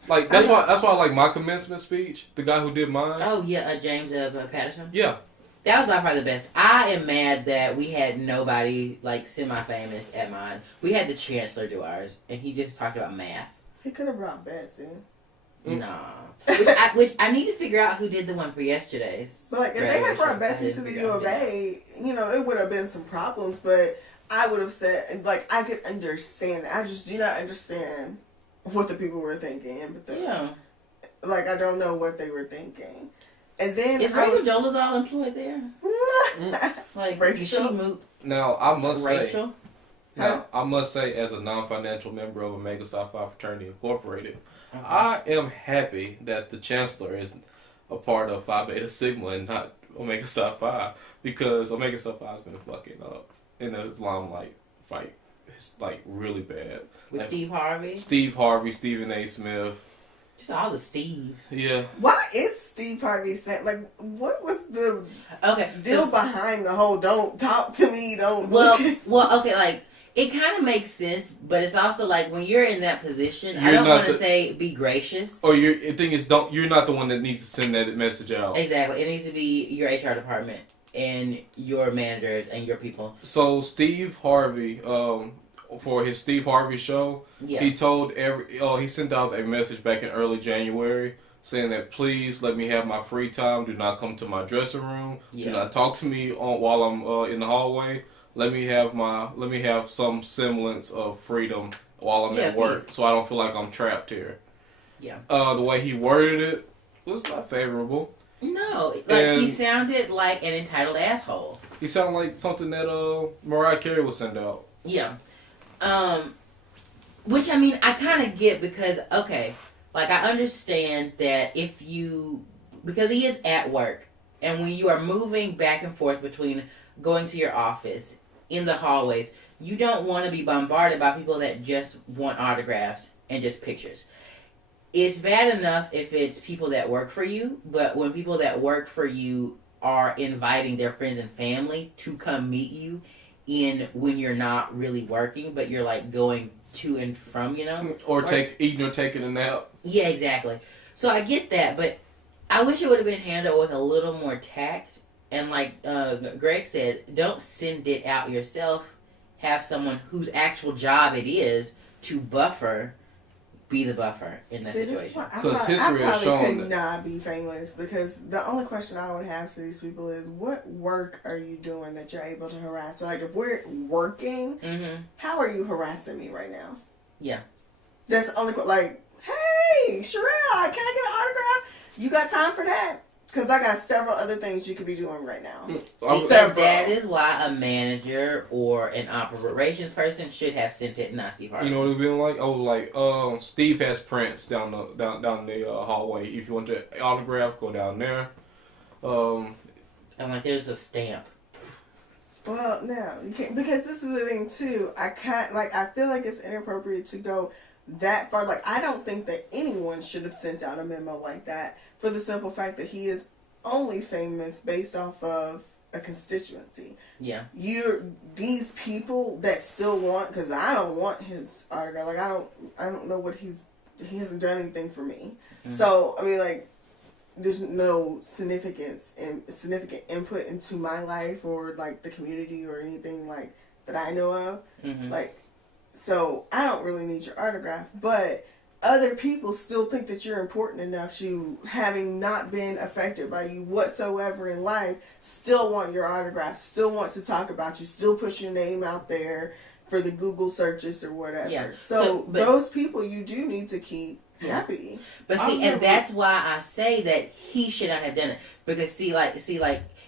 Like that's why I like my commencement speech. The guy who did mine. Oh yeah, James Patterson. Yeah, that was by far the best. I am mad that we had nobody like semi-famous at mine. We had the chancellor do ours, and he just talked about math. He could have brought Betsy. Nah, which I need to figure out who did the one for yesterday's. But like, if they had brought Betsy to the U of A, it would have been some problems. But I would have said, like, I could understand. I just do not understand what the people were thinking. But like, I don't know what they were thinking. And then is Rachel Dolezal employed there? Like, Rachel? Did she move? Now I must Rachel? say. Now I must say, as a non-financial member of Omega Psi Phi Fraternity Incorporated, I am happy that the chancellor is a part of Phi Beta Sigma and not Omega Psi Phi, because Omega Psi Phi has been fucking up in the Islam fight. It's like really bad. With like, Steve Harvey? Steve Harvey, Stephen A. Smith. Just all the Steves. Yeah. Why is Steve Harvey saying, like, what was the deal behind the whole don't talk to me, don't well, okay, like, it kind of makes sense, but it's also like when you're in that position, I don't want to say be gracious. Or the thing is, you're not the one that needs to send that message out. Exactly. It needs to be your HR department and your managers and your people. So Steve Harvey, for his Steve Harvey show, he told he sent out a message back in early January saying that please let me have my free time. Do not come to my dressing room. Do not talk to me while I'm in the hallway. Let me have some semblance of freedom while I'm at work, so I don't feel like I'm trapped here. Yeah. The way he worded it was not favorable. No, like he sounded like an entitled asshole. He sounded like something that Mariah Carey would send out. Yeah. Which I mean, I kind of get because like I understand that because he is at work, and when you are moving back and forth between going to your office in the hallways, you don't want to be bombarded by people that just want autographs and just pictures. It's bad enough if it's people that work for you, but when people that work for you are inviting their friends and family to come meet you when you're not really working, but you're like going to and from, or eating or taking a nap. Yeah, exactly. So I get that, but I wish it would have been handled with a little more tact. And like Greg said, don't send it out yourself. Have someone whose actual job it is to be the buffer in that situation. Because history has shown I could not be famous, because the only question I would have to these people is, what work are you doing that you're able to harass? So like if we're working, how are you harassing me right now? Yeah. That's the only like, hey, Cherrelle, can I get an autograph? You got time for that? Because I got several other things you could be doing right now. That is why a manager or an operations person should have sent it, not Steve Harvey. You know what it'd been like? Oh, like Steve has prints down the hallway. If you want the autograph, go down there. And like, there's a stamp. Well, no, you can't, because this is the thing too. I feel like it's inappropriate to go that far. Like, I don't think that anyone should have sent out a memo like that, for the simple fact that he is only famous based off of a constituency. Yeah. These people that still want, because I don't want his autograph. Like, I don't know what he hasn't done anything for me. Mm-hmm. So, I mean, like, there's no significant input into my life or like the community or anything like that I know of. Mm-hmm. Like, so I don't really need your autograph, but other people still think that you're important enough to, having not been affected by you whatsoever in life, still want your autograph, still want to talk about you, still push your name out there for the Google searches or whatever. Yeah. So those people you do need to keep happy. But see, and that's why I say that he should not have done it. Because see, like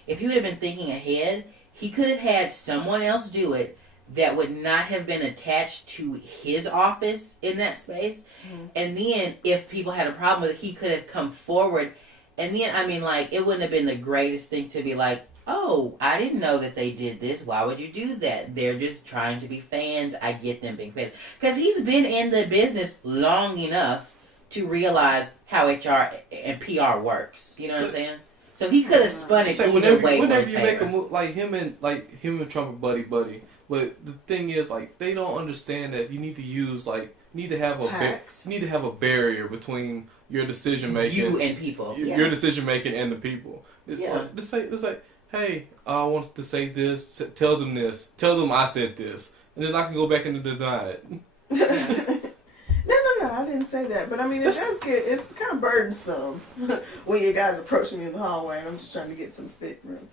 if he would have been thinking ahead, he could have had someone else do it. that would not have been attached to his office in that space. Mm-hmm. And then if people had a problem with it, he could have come forward. And then, I mean, like, it wouldn't have been the greatest thing to be like, oh, I didn't know that they did this. Why would you do that? They're just trying to be fans. I get them being fans. Because he's been in the business long enough to realize how HR and PR works. You know what I'm saying? So he could have spun it either way. Whenever you make a move, like him and Trump are buddy. But the thing is, like, they don't understand that you need to use, like, you need to have a barrier between your decision making, you and people, your decision making and the people. It's like, hey, I want to say this. Tell them this. Tell them I said this, and then I can go back and deny it. No, I didn't say that. But I mean, it's kind of burdensome when you guys approach me in the hallway and I'm just trying to get some fit room.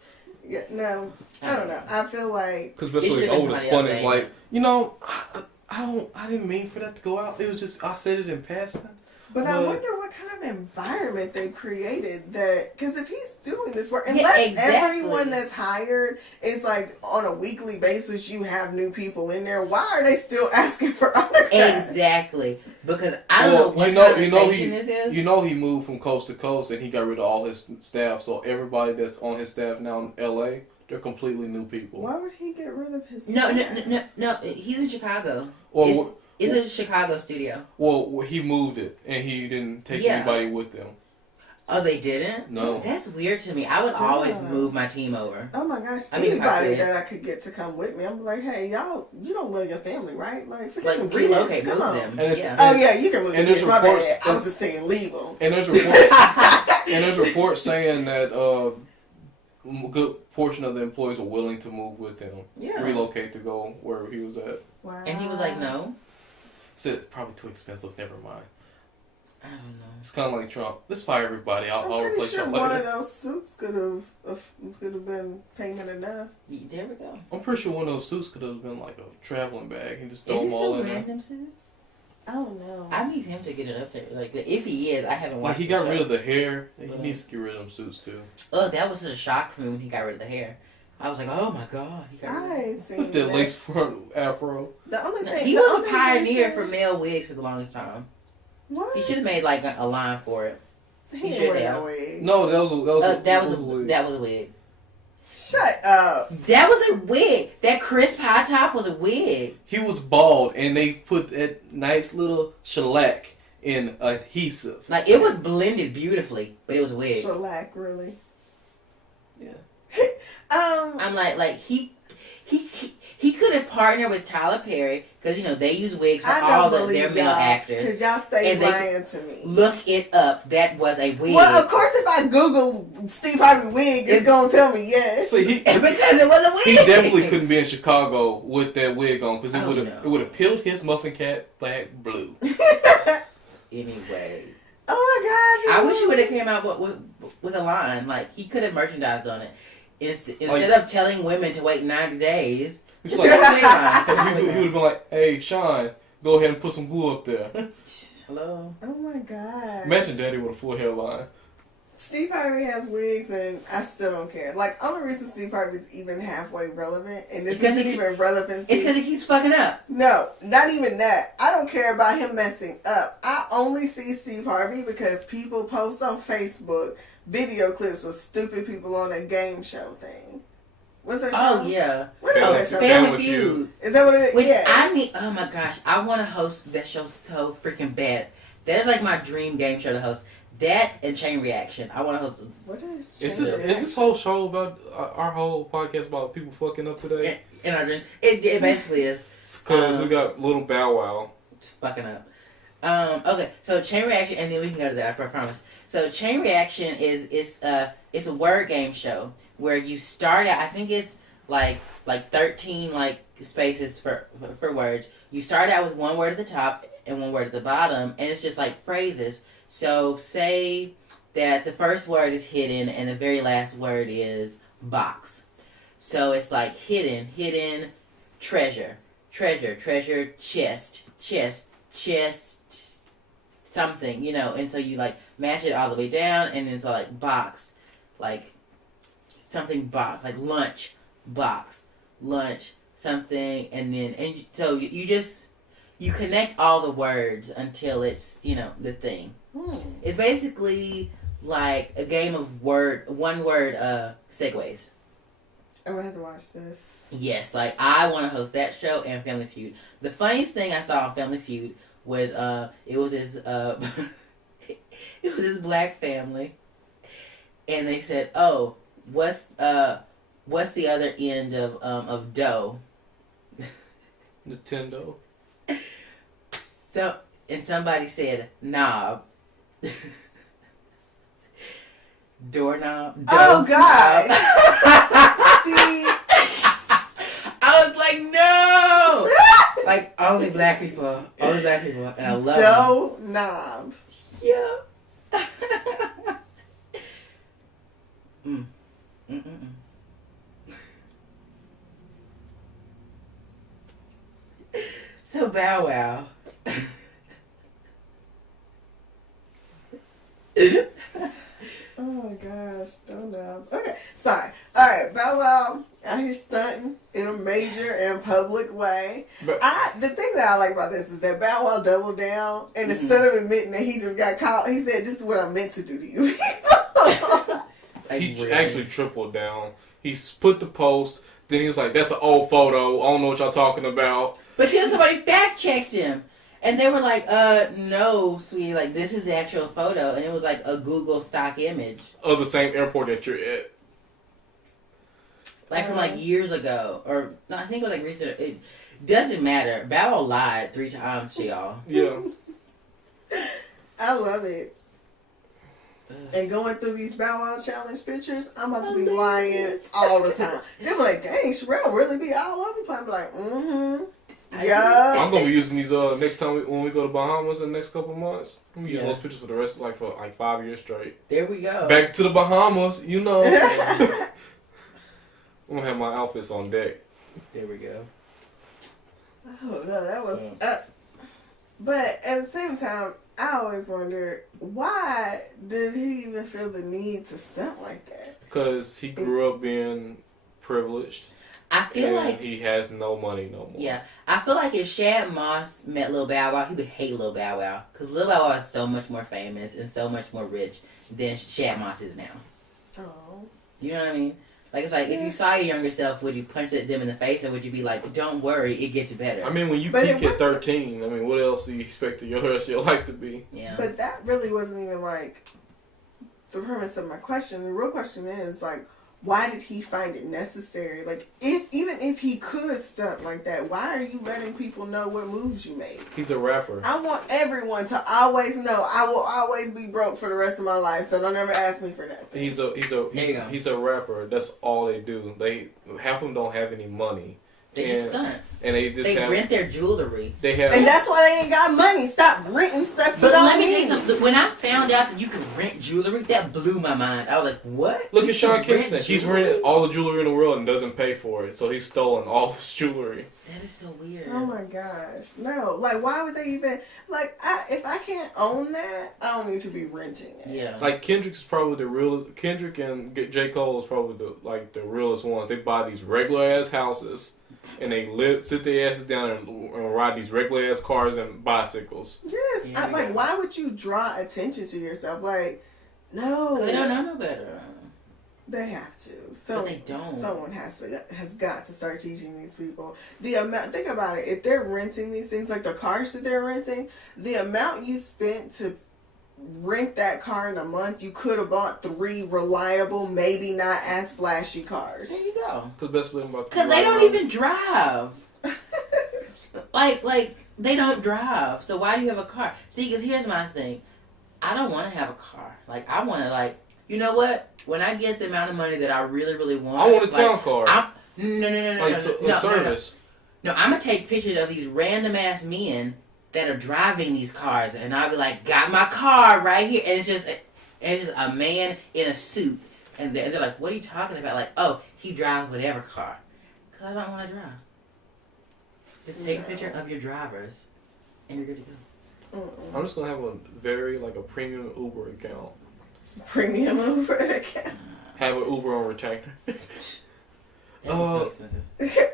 Yeah, no, I don't know. I feel like because basically I would have spun it like, you know, I didn't mean for that to go out. It was just I said it in passing. But I wonder what kind of environment they created that, because if he's doing this work, unless everyone that's hired is like on a weekly basis, you have new people in there, why are they still asking for autographs? Exactly. Because I don't know what conversation this is. You know he moved from coast to coast and he got rid of all his staff, so everybody that's on his staff now in LA, they're completely new people. Why would he get rid of his staff? No, he's in Chicago. It's a Chicago studio. Well, he moved it, and he didn't take anybody with them. Oh, they didn't? No. That's weird to me. I would always move my team over. Oh my gosh, anybody that I could get to come with me, I'm like, hey, y'all, you don't love your family, right? Like, forget them kids. Relocate, move them. Oh yeah, you can move them. There's reports. I was just saying, leave them. And there's reports saying that a good portion of the employees are willing to move with him, relocate to go wherever he was at. Wow. And he was like, no. Said probably too expensive. Never mind. I don't know. It's kind of like Trump. Let's fire everybody. I'll replace sure y'all one later. of those suits could have been payment enough. There we go. I'm pretty sure one of those suits could have been like a traveling bag. He just throw them all in there. Random suits? I don't know. I need him to get it up there. Like, if he is, I haven't watched. Like, he got rid of the hair. He needs to get rid of them suits too. Oh, that was a shock for me when he got rid of the hair. I was like, oh my god, he got rid of What's that lace front afro? The only thing he was a pioneer for male wigs for the longest time. What? He should have made like a line for it. He should have. No, that was a wig. Shut up. That was a wig. That crisp high top was a wig. He was bald, and they put that nice little shellac in adhesive. Like, it was blended beautifully, but it was a wig. Shellac, really? Yeah. I'm like he could have partnered with Tyler Perry because they use wigs for all their male actors. Because y'all stay lying to me. Look it up. That was a wig. Well, of course, if I Google Steve Harvey wig, it's gonna tell me yes. So because it was a wig. He definitely couldn't be in Chicago with that wig on because it would have peeled his muffin cap black blue. Anyway. Oh my gosh! I wish he would have came out with a line. Like, he could have merchandised on it. Instead of telling women to wait 90 days, he would have been like, hey, Sean, go ahead and put some glue up there. Hello? Oh my god. Imagine Daddy with a full hairline. Steve Harvey has wigs, and I still don't care. Like, only reason Steve Harvey is even halfway relevant, and this isn't even relevancy. It's because he keeps fucking up. No, not even that. I don't care about him messing up. I only see Steve Harvey because people post on Facebook video clips of stupid people on a game show thing. What's that show? Oh, yeah. What is that show? Family Feud. Is that what it is? Yes. Oh my gosh. I want to host that show so freaking bad. That is like my dream game show to host. That and Chain Reaction. I want to host. What is Is this whole show about our whole podcast about people fucking up today? In our dream. It basically is. Because we got little Bow Wow. Fucking up. Okay, so Chain Reaction, and then we can go to that, I promise. So Chain Reaction is a word game show where you start out. I think it's like 13 spaces for words. You start out with one word at the top and one word at the bottom, and it's just like phrases. So say that the first word is hidden and the very last word is box. So it's like hidden, treasure, chest, something, and so you match it all the way down, and then so box, something box, lunch, box, lunch, something, so you connect all the words until it's, the thing. It's basically like a game of one word segues. I'm gonna have to watch this. Yes, like I want to host that show and Family Feud. The funniest thing I saw on Family Feud was it was this it was this black family, and they said, "Oh, what's the other end of dough?" Nintendo. So, and somebody said knob. Doorknob. Oh God! See, I was like, no! Like only black people, and I love dough knob. Yeah. So Bow Wow. Oh my gosh, don't know. Okay, sorry. All right, Bow Wow out here stunting in a major and public way. But The thing that I like about this is that Bow Wow doubled down, and instead of admitting that he just got caught, he said, "This is what I meant to do to you." he actually tripled down. He put the post. Then he was like, "That's an old photo. I don't know what y'all talking about." But then somebody fact checked him. And they were like, no, sweetie, like, this is the actual photo. And it was like a Google stock image. Of the same airport that you're at. Like from like years ago. Or, no, I think it was like recent. It doesn't matter. Bow Wow lied 3 times to y'all. Yeah. I love it. And going through these Bow Wow challenge pictures, I'm about to be lying all the time. They're like, dang, Cherrelle really be all over the place. I'm like, yeah. I'm gonna be using these next time when we go to Bahamas in the next couple months. I'm gonna use those pictures for the rest for 5 years straight. There we go. Back to the Bahamas, I'm gonna have my outfits on deck. There we go. Oh no, that was. But at the same time, I always wonder, why did he even feel the need to stunt like that? Because he grew up being privileged. I feel like he has no money no more. Yeah, I feel like if Shad Moss met Lil Bow Wow, he would hate Lil Bow Wow. Because Lil Bow Wow is so much more famous and so much more rich than Shad Moss is now. Oh. You know what I mean? Like, it's like, if you saw your younger self, would you punch at them in the face, or would you be like, don't worry, it gets better? I mean, when you peak at 13, what else do you expect the rest of your life to be? Yeah. But that really wasn't even, like, the premise of my question. The real question is, like, why did he find it necessary? Like, even if he could stunt like that, why are you letting people know what moves you made? He's a rapper. I want everyone to always know I will always be broke for the rest of my life, so don't ever ask me for nothing. He's a rapper. That's all they do. Half of them don't have any money. They just stunt. And they rent their jewelry. And that's why they ain't got money. Stop renting stuff. But let me tell you something. When I found out that you could rent jewelry, that blew my mind. I was like, what? Look at Sean Kingston. He's rented all the jewelry in the world and doesn't pay for it. So he's stolen all this jewelry. That is so weird. Oh my gosh. No. Like, why would they even... Like, if I can't own that, I don't need to be renting it. Yeah. Like, Kendrick's probably the realest... Kendrick and J. Cole is probably the realest ones. They buy these regular-ass houses. And they sit their asses down and ride these regular ass cars and bicycles. Yes, like why would you draw attention to yourself? Like, no, they don't know no better. They have to. But they don't. Someone has got to start teaching these people the amount. Think about it. If they're renting these things, like the cars that they're renting, the amount you spent to rent that car in a month, you could have bought 3 reliable, maybe not as flashy cars. There you go. Because they don't even drive. like they don't drive. So why do you have a car? See, because here's my thing. I don't want to have a car. Like, I want to, you know what? When I get the amount of money that I really, really want, I want a town car. No. Service. No, I'm gonna take pictures of these random ass men that are driving these cars, and I'll be like, got my car right here, and it's just a man in a suit, and they're like, what are you talking about? Like, oh, he drives whatever car, because I don't want to drive. Just take a picture of your drivers, and you're good to go. I'm just gonna have a premium Uber account. Premium Uber account. Have an Uber on retainer. That is so expensive.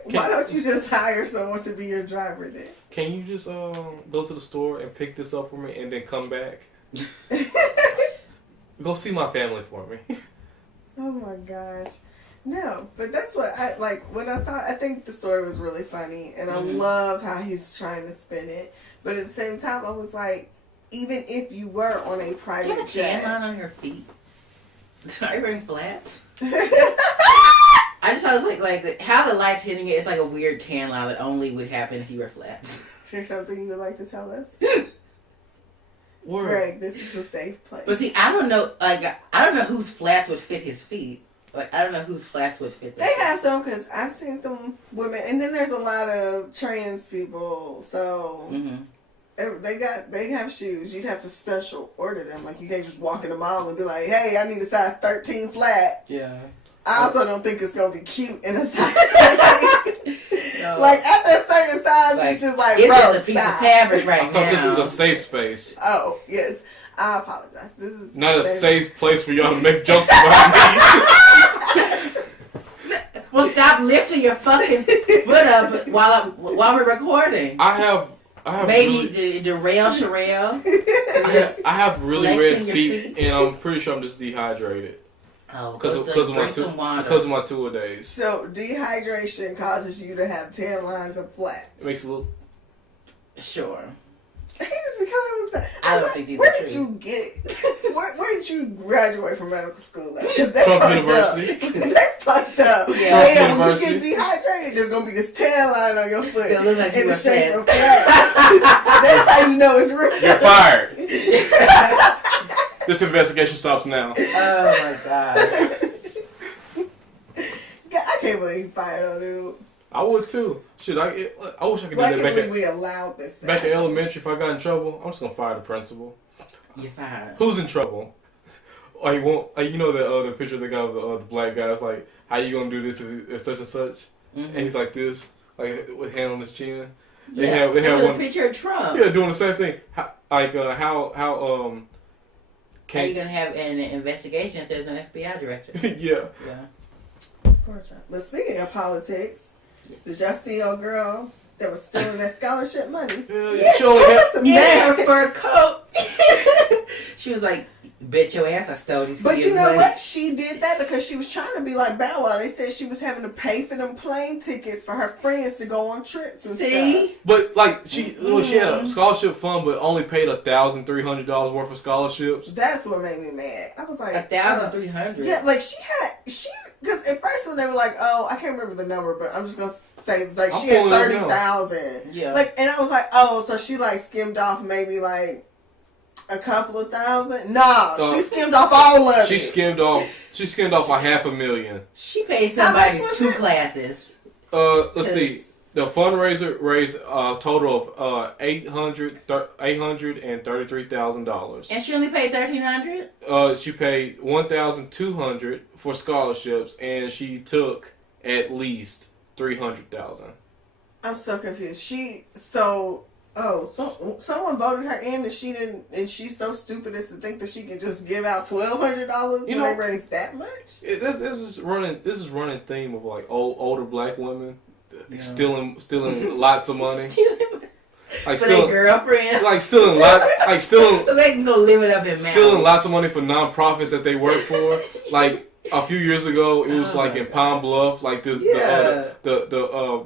Why don't you just hire someone to be your driver then? Can you just go to the store and pick this up for me and then come back? Go see my family for me. Oh my gosh. No, but that's what I like when I saw. I think the story was really funny, and I love how he's trying to spin it. But at the same time, I was like, even if you were on a private Do you have a jet, tan line on your feet? Are you wearing flats? I just thought it was like how the light's hitting it. It's like a weird tan line that only would happen if you wear flats. is there something you would like to tell us? Word. Greg, this is a safe place. But see, I don't know. Like, I don't know whose flats would fit his feet. Like, I don't know whose flats would fit. They have some because I've seen some women, and then there's a lot of trans people. So they have shoes. You'd have to special order them. Like you can't just walk in the mall and be like, "Hey, I need a size 13 flat." Yeah. I also don't think it's gonna be cute in a size 13. No. Like at that certain size, Like, it's just like, it's bro, just a piece stop. of fabric right I thought now. this is a safe space. Oh yes, I apologize. This is Not a safe place for y'all to make jokes about me. Well, stop lifting your fucking foot up while we're recording. I have Maybe really, derail Cherrelle. I have really Flexing red your feet, feet. and I'm pretty sure I'm just dehydrated Oh, because of my tour days. So dehydration causes you to have tan lines and flats. It makes it look. Sure. He just kind of was. I don't think these Where are did true. you get? Where did you graduate from medical school? Because they Trump fucked University. up. They fucked up. Yeah. Trump Yeah, when you University. get dehydrated, there's gonna be this tan line on your foot It looks like you in the were shape fat. of flats. That's how you know it's real. You're fired. This investigation stops now. Oh my god. I can't believe he fired on dude. I would too. Shit, I wish I could do Why that can't back we allowed this? back in elementary. If I got in trouble, I'm just gonna fire the principal. You're fired. Who's in trouble? Or he won't. You know the picture of the guy of the black guy. It's like, how you gonna do this if such and such? And he's like this, like with hand on his chin. They have a one. picture of Trump. Yeah, doing the same thing. How How are can you gonna have an investigation if there's no FBI director? yeah. Yeah. But speaking of politics, did y'all see your girl that was stealing that scholarship money? Yeah. She only had, That's a In man. her fur coat. She was like, "Bet your ass I stole these But kids' you know money." what? She did that because she was trying to be like Bow Wow. They said she was having to pay for them plane tickets for her friends to go on trips and stuff. See? but like she had a scholarship fund, but only paid $1,300 worth of scholarships. That's what made me mad. I was like, 1,300. yeah, like she because at first when they were like, oh, I can't remember the number, but I'm just gonna say like I'm she had pulling it up now. 30,000. Yeah. Like, and I was like, oh, so she like skimmed off maybe like a couple of thousand. Nah, she skimmed off all of She it. skimmed off like $500,000. She paid How much somebody was 2 it? classes. Let's see. The fundraiser raised a total of $833,000. And she only paid $1,300? She paid $1,200 for scholarships, and she took at least $300,000. I'm so confused. Someone voted her in and she didn't, and she's so stupid as to think that she can just give out $1,200 when they raise that much. This is running theme of like older black women stealing lots of money, like For their girlfriend. stealing So they can go live it up in stealing Mountain. lots of money for nonprofits that they work for. Like a few years ago, it was like in Palm Bluff, like this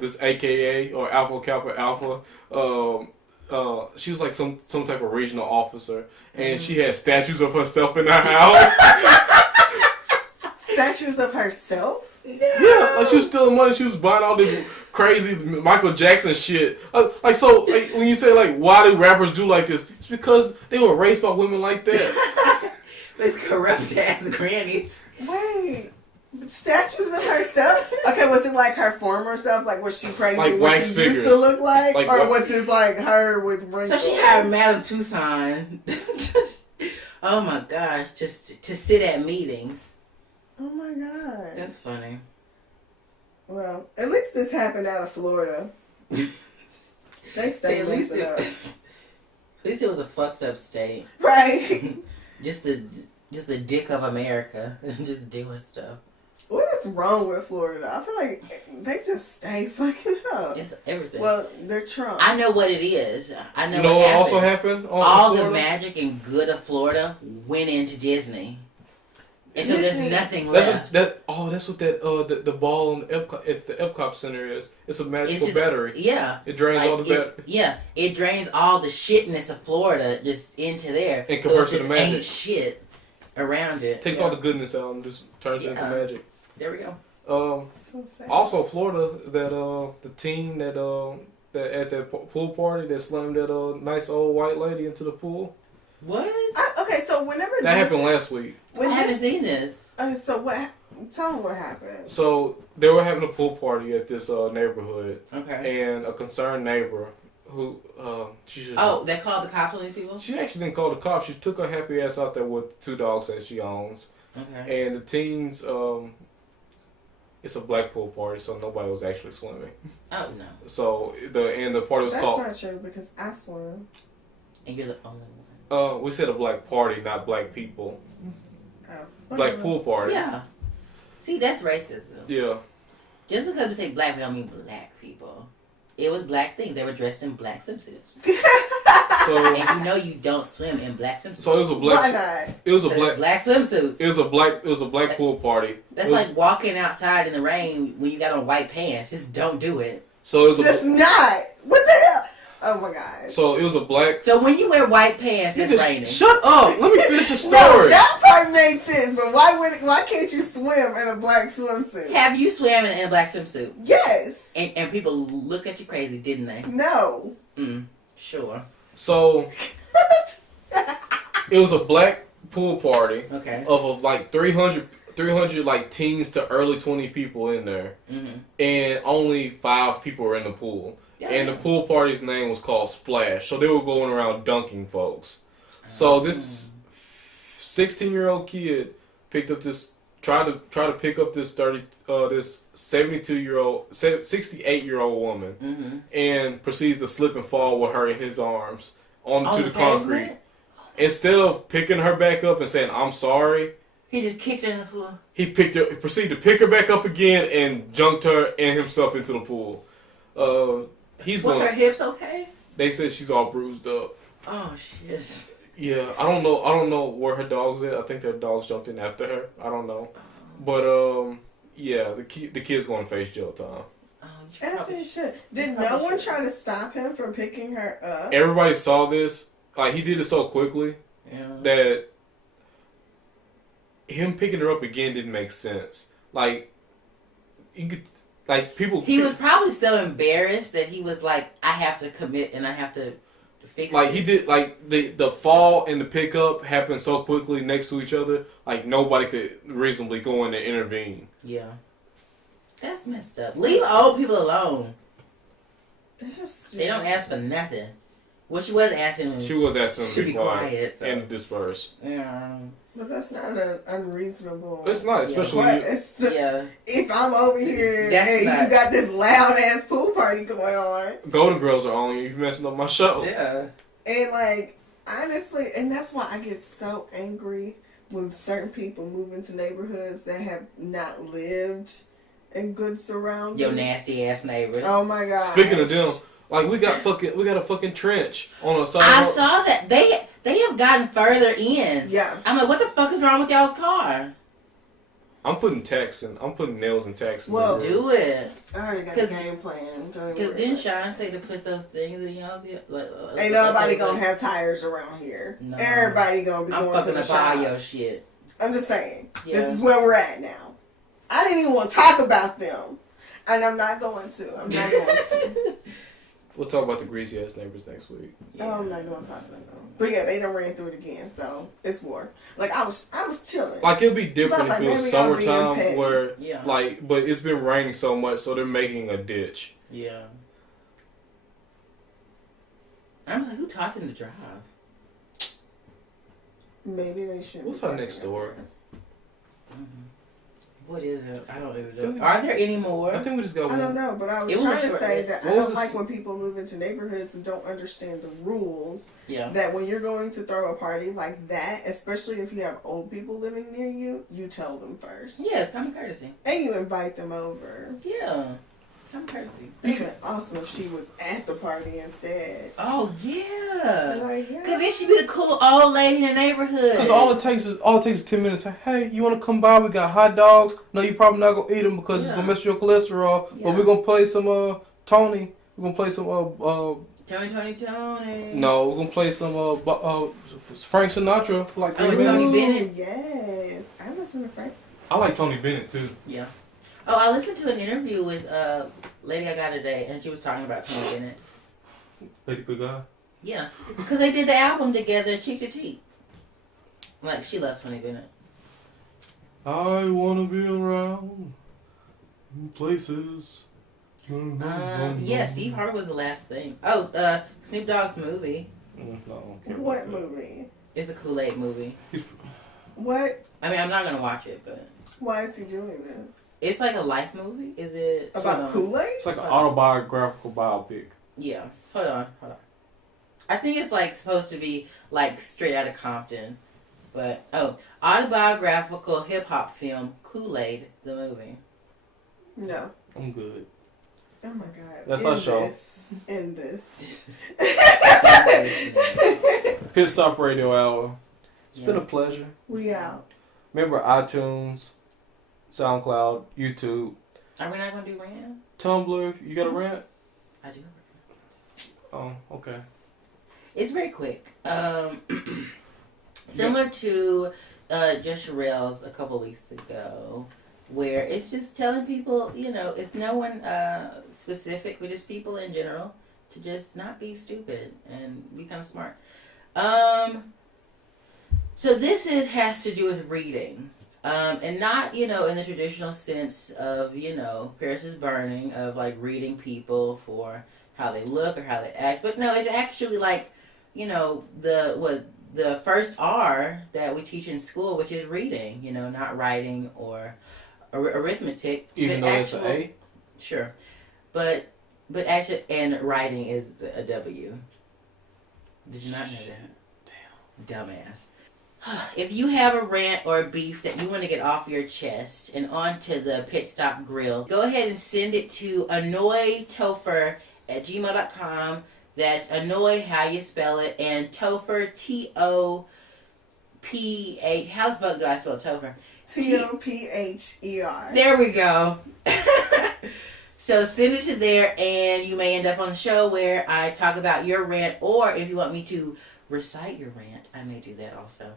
this AKA or Alpha Kappa Alpha. She was like some type of regional officer, and she had statues of herself in her house. Statues of herself? Yeah, like she was stealing money. She was buying all this crazy Michael Jackson shit. When you say like, why do rappers do like this? It's because they were raised by women like that. With corrupt ass grannies. Wait, statues of herself? Okay, was it like her former self? Like, was she crazy? Like what wax she figures. used to look like? Like or what- was it like her with So wrinkles? she hired Madame Tucson. Oh my gosh, just to sit at meetings. Oh my god. That's funny. Well, at least this happened out of Florida. They stay At least messing up. At least it was a fucked up state. Right. Just the dick of America. Just doing stuff. What is wrong with Florida? I feel like they just stay fucking up. It's everything. Well, they're Trump. I know what it is. I know You know what what happened. also happened? All Florida? the magic and good of Florida went into Disney. And so there's Disney- nothing That's left. what that's what that the ball in the at the Epcot Center is. It's a magical just- battery. Yeah. It drains all the battery. Yeah. It drains all the shitness of Florida just into there. And so converts it's it to just magic. ain't shit around it. Takes Yeah. all the goodness out and just turns it into Yeah. magic. There we go. So sad. Also, Florida, that the teen that at that pool party that slammed that nice old white lady into the pool. What? Okay, so whenever That happened last week. I haven't seen this. So what? Tell me what happened. So they were having a pool party at this neighborhood, Okay. and a concerned neighbor who she should. Oh, they called the cops on these people? She actually didn't call the cops. She took her happy ass out there with 2 dogs that she owns, Okay. and the teens. It's a black pool party, so nobody was actually swimming. Oh, no. So the party was That's called. not true because I swim. And you're the only one. We said a black party, not black people. Oh, Black whatever. pool party. Yeah. See, that's racism. Yeah. Just because we say black, we don't mean black people. It was black things. They were dressed in black swimsuits. So And you know you don't swim in black swimsuits. so it was a Why black. not? It was a But it's black. black swimsuits. It was a black pool party. That's It was- like walking outside in the rain when you got on white pants. Just don't do it. So it was That's a. not. What the hell? Oh my gosh. So it was a black. So when you wear white pants, You it's just- raining. Shut up! Let me finish the No, story. that part made sense, but why can't you swim in a black swimsuit? Have you swam in a black swimsuit? Yes. And people look at you crazy, didn't they? No. Sure. So it was a black pool party Okay. of like 300 like teens to early 20 people in there, and only 5 people were in the pool. Yeah. And the pool party's name was called Splash. So they were going around dunking folks. So this 16-year-old kid picked up this tried to pick up this 68-year-old woman and proceeded to slip and fall with her in his arms onto the concrete. pavement? Instead of picking her back up and saying I'm sorry, He just kicked her in the pool. he proceeded to pick her back up again and junked her and himself into the pool. Was her hips okay? They said she's all bruised up. Oh shit. Yeah, I don't know where her dog's at. I think their dogs jumped in after her. I don't know, but yeah, the kid's going to face jail time. As he should. Did no one try to stop him from picking her up? Everybody saw this. Like he did it so quickly that him picking her up again didn't make sense. Like you could, like people. He was probably so embarrassed that he was like, I have to commit and I have to fix like this. he did. Like the fall and the pickup happened so quickly next to each other. Like nobody could reasonably go in and intervene. Yeah. That's messed up. Leave old people alone. They don't ask for nothing. Well, she was asking him. She was asking him to be quiet so. and disperse. Yeah. But that's not an unreasonable. It's not, especially But it's Yeah. if I'm over here That's and not- you got this loud ass pool party going on, Golden Girls are on you. You're messing up my show. Yeah. and like honestly, and that's why I get so angry when certain people move into neighborhoods that have not lived in good surroundings. Your nasty ass neighbors. Oh my god. Speaking of them, like we got a fucking trench on the side. I saw that they have gotten further in. Yeah. I'm like, what the fuck is wrong with y'all's car? I'm putting tacks in. I'm putting nails and tacks in. Well, there. Do it. I already got a game plan. Because didn't Sean say to put those things in y'all's? Ain't nobody gonna have tires around here. No. Everybody gonna be I'm going to fucking the up all shop. your shit. I'm just saying. Yeah. This is where we're at now. I didn't even want to talk about them. And I'm not going to. I'm not going to. We'll talk about the greasy ass neighbors next week. Oh, I'm not going to talk about them. But yeah, they done ran through it again. So it's war. Like I was chilling. Like it'd be different Sounds if like it was maybe I'm being summertime petty. where Yeah. like, but it's been raining so much, so they're making a ditch. Yeah. I was like, who taught them to drive? Maybe they should. What's our next door? What is it? I don't even know. Are there any more? I think we just got I one. don't know, but I was It was trying a to short say list. that I What was don't the like when people move into neighborhoods and don't understand the rules. Yeah. That when you're going to throw a party like that, especially if you have old people living near you, you tell them first. Yeah, it's common courtesy. And you invite them over. Yeah. Common courtesy. It'd been awesome if she was at the party instead. Oh, yeah. Like, yeah. Because then she'd be the cool old lady in the neighborhood. Because all it takes is 10 minutes. Say, hey, you want to come by? We got hot dogs. No, you probably not gonna eat them because it's gonna mess with your cholesterol. Yeah. But we're gonna play some Tony. We're gonna play some Tony. No, we're gonna play some Frank Sinatra for like 3 Oh, minutes. Tony Bennett? Yes. I listen to Frank. I like Tony Bennett too. Yeah. Oh, I listened to an interview with lady I got today, and she was talking about Tony Bennett. Lady Good Guy. Yeah, because they did the album together, cheek to cheek. Like, she loves Tony Bennett. I wanna be around places. Yeah, Steve Harvey was the last thing. Oh, Snoop Dogg's movie No, I don't care What about that. movie? is a Kool-Aid movie. What? I mean, I'm not gonna watch it, but Why is he doing this? it's like a life movie. Is it About Kool-Aid? It's like an autobiographical biopic. Yeah. Hold on. I think it's like supposed to be like straight out of Compton, but autobiographical hip hop film Kool-Aid the movie. No. I'm good. Oh my God. That's our show. In this. Pit Stop Radio Hour. It's been a pleasure. We out. Remember iTunes, SoundCloud, YouTube, Are we not gonna do rant? Tumblr. You got a rant? I do. Oh, okay. It's very quick. Similar to Just-Cherrelle's a couple weeks ago, where it's just telling people, it's no one specific, but just people in general to just not be stupid and be kind of smart. So this has to do with reading. And not, in the traditional sense of, Paris is Burning, of like reading people for how they look or how they act. But no, it's actually like, the first R that we teach in school, which is reading, not writing or arithmetic. Even though it's an A? Sure. But actually, and writing is a W. Did you not know that? Damn. Dumbass. If you have a rant or a beef that you want to get off your chest and onto the Pit Stop Grill, go ahead and send it to annoytopher@gmail.com. That's annoy, how you spell it, and Topher, T-O-P-H. How the fuck do I spell Topher? Topher. There we go. So send it to there, and you may end up on the show where I talk about your rant, or if you want me to recite your rant, I may do that also.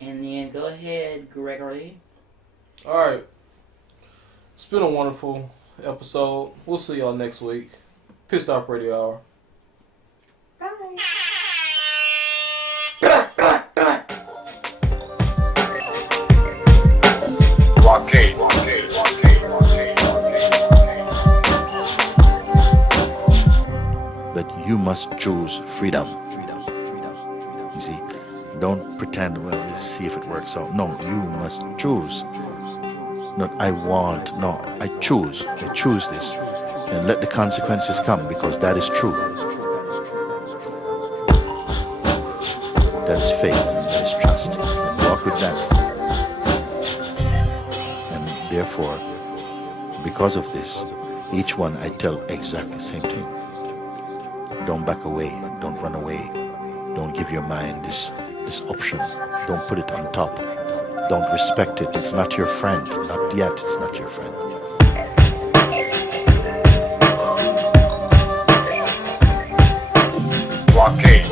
And then go ahead, Gregory. All right. It's been a wonderful episode. We'll see y'all next week. Pit Stop Radio Hour. Bye. Blockade. But you must choose freedom. You see, don't pretend, well, let's see if it works out. No, you must choose. Not I want, no, I choose. I choose this. And let the consequences come, because that is true. That is faith, that is trust. Walk with that. And therefore, because of this, each one I tell exactly the same thing. Don't back away, don't run away. Don't give your mind this option. Don't put it on top. Don't respect it. It's not your friend. Not yet, it's not your friend. Blockade.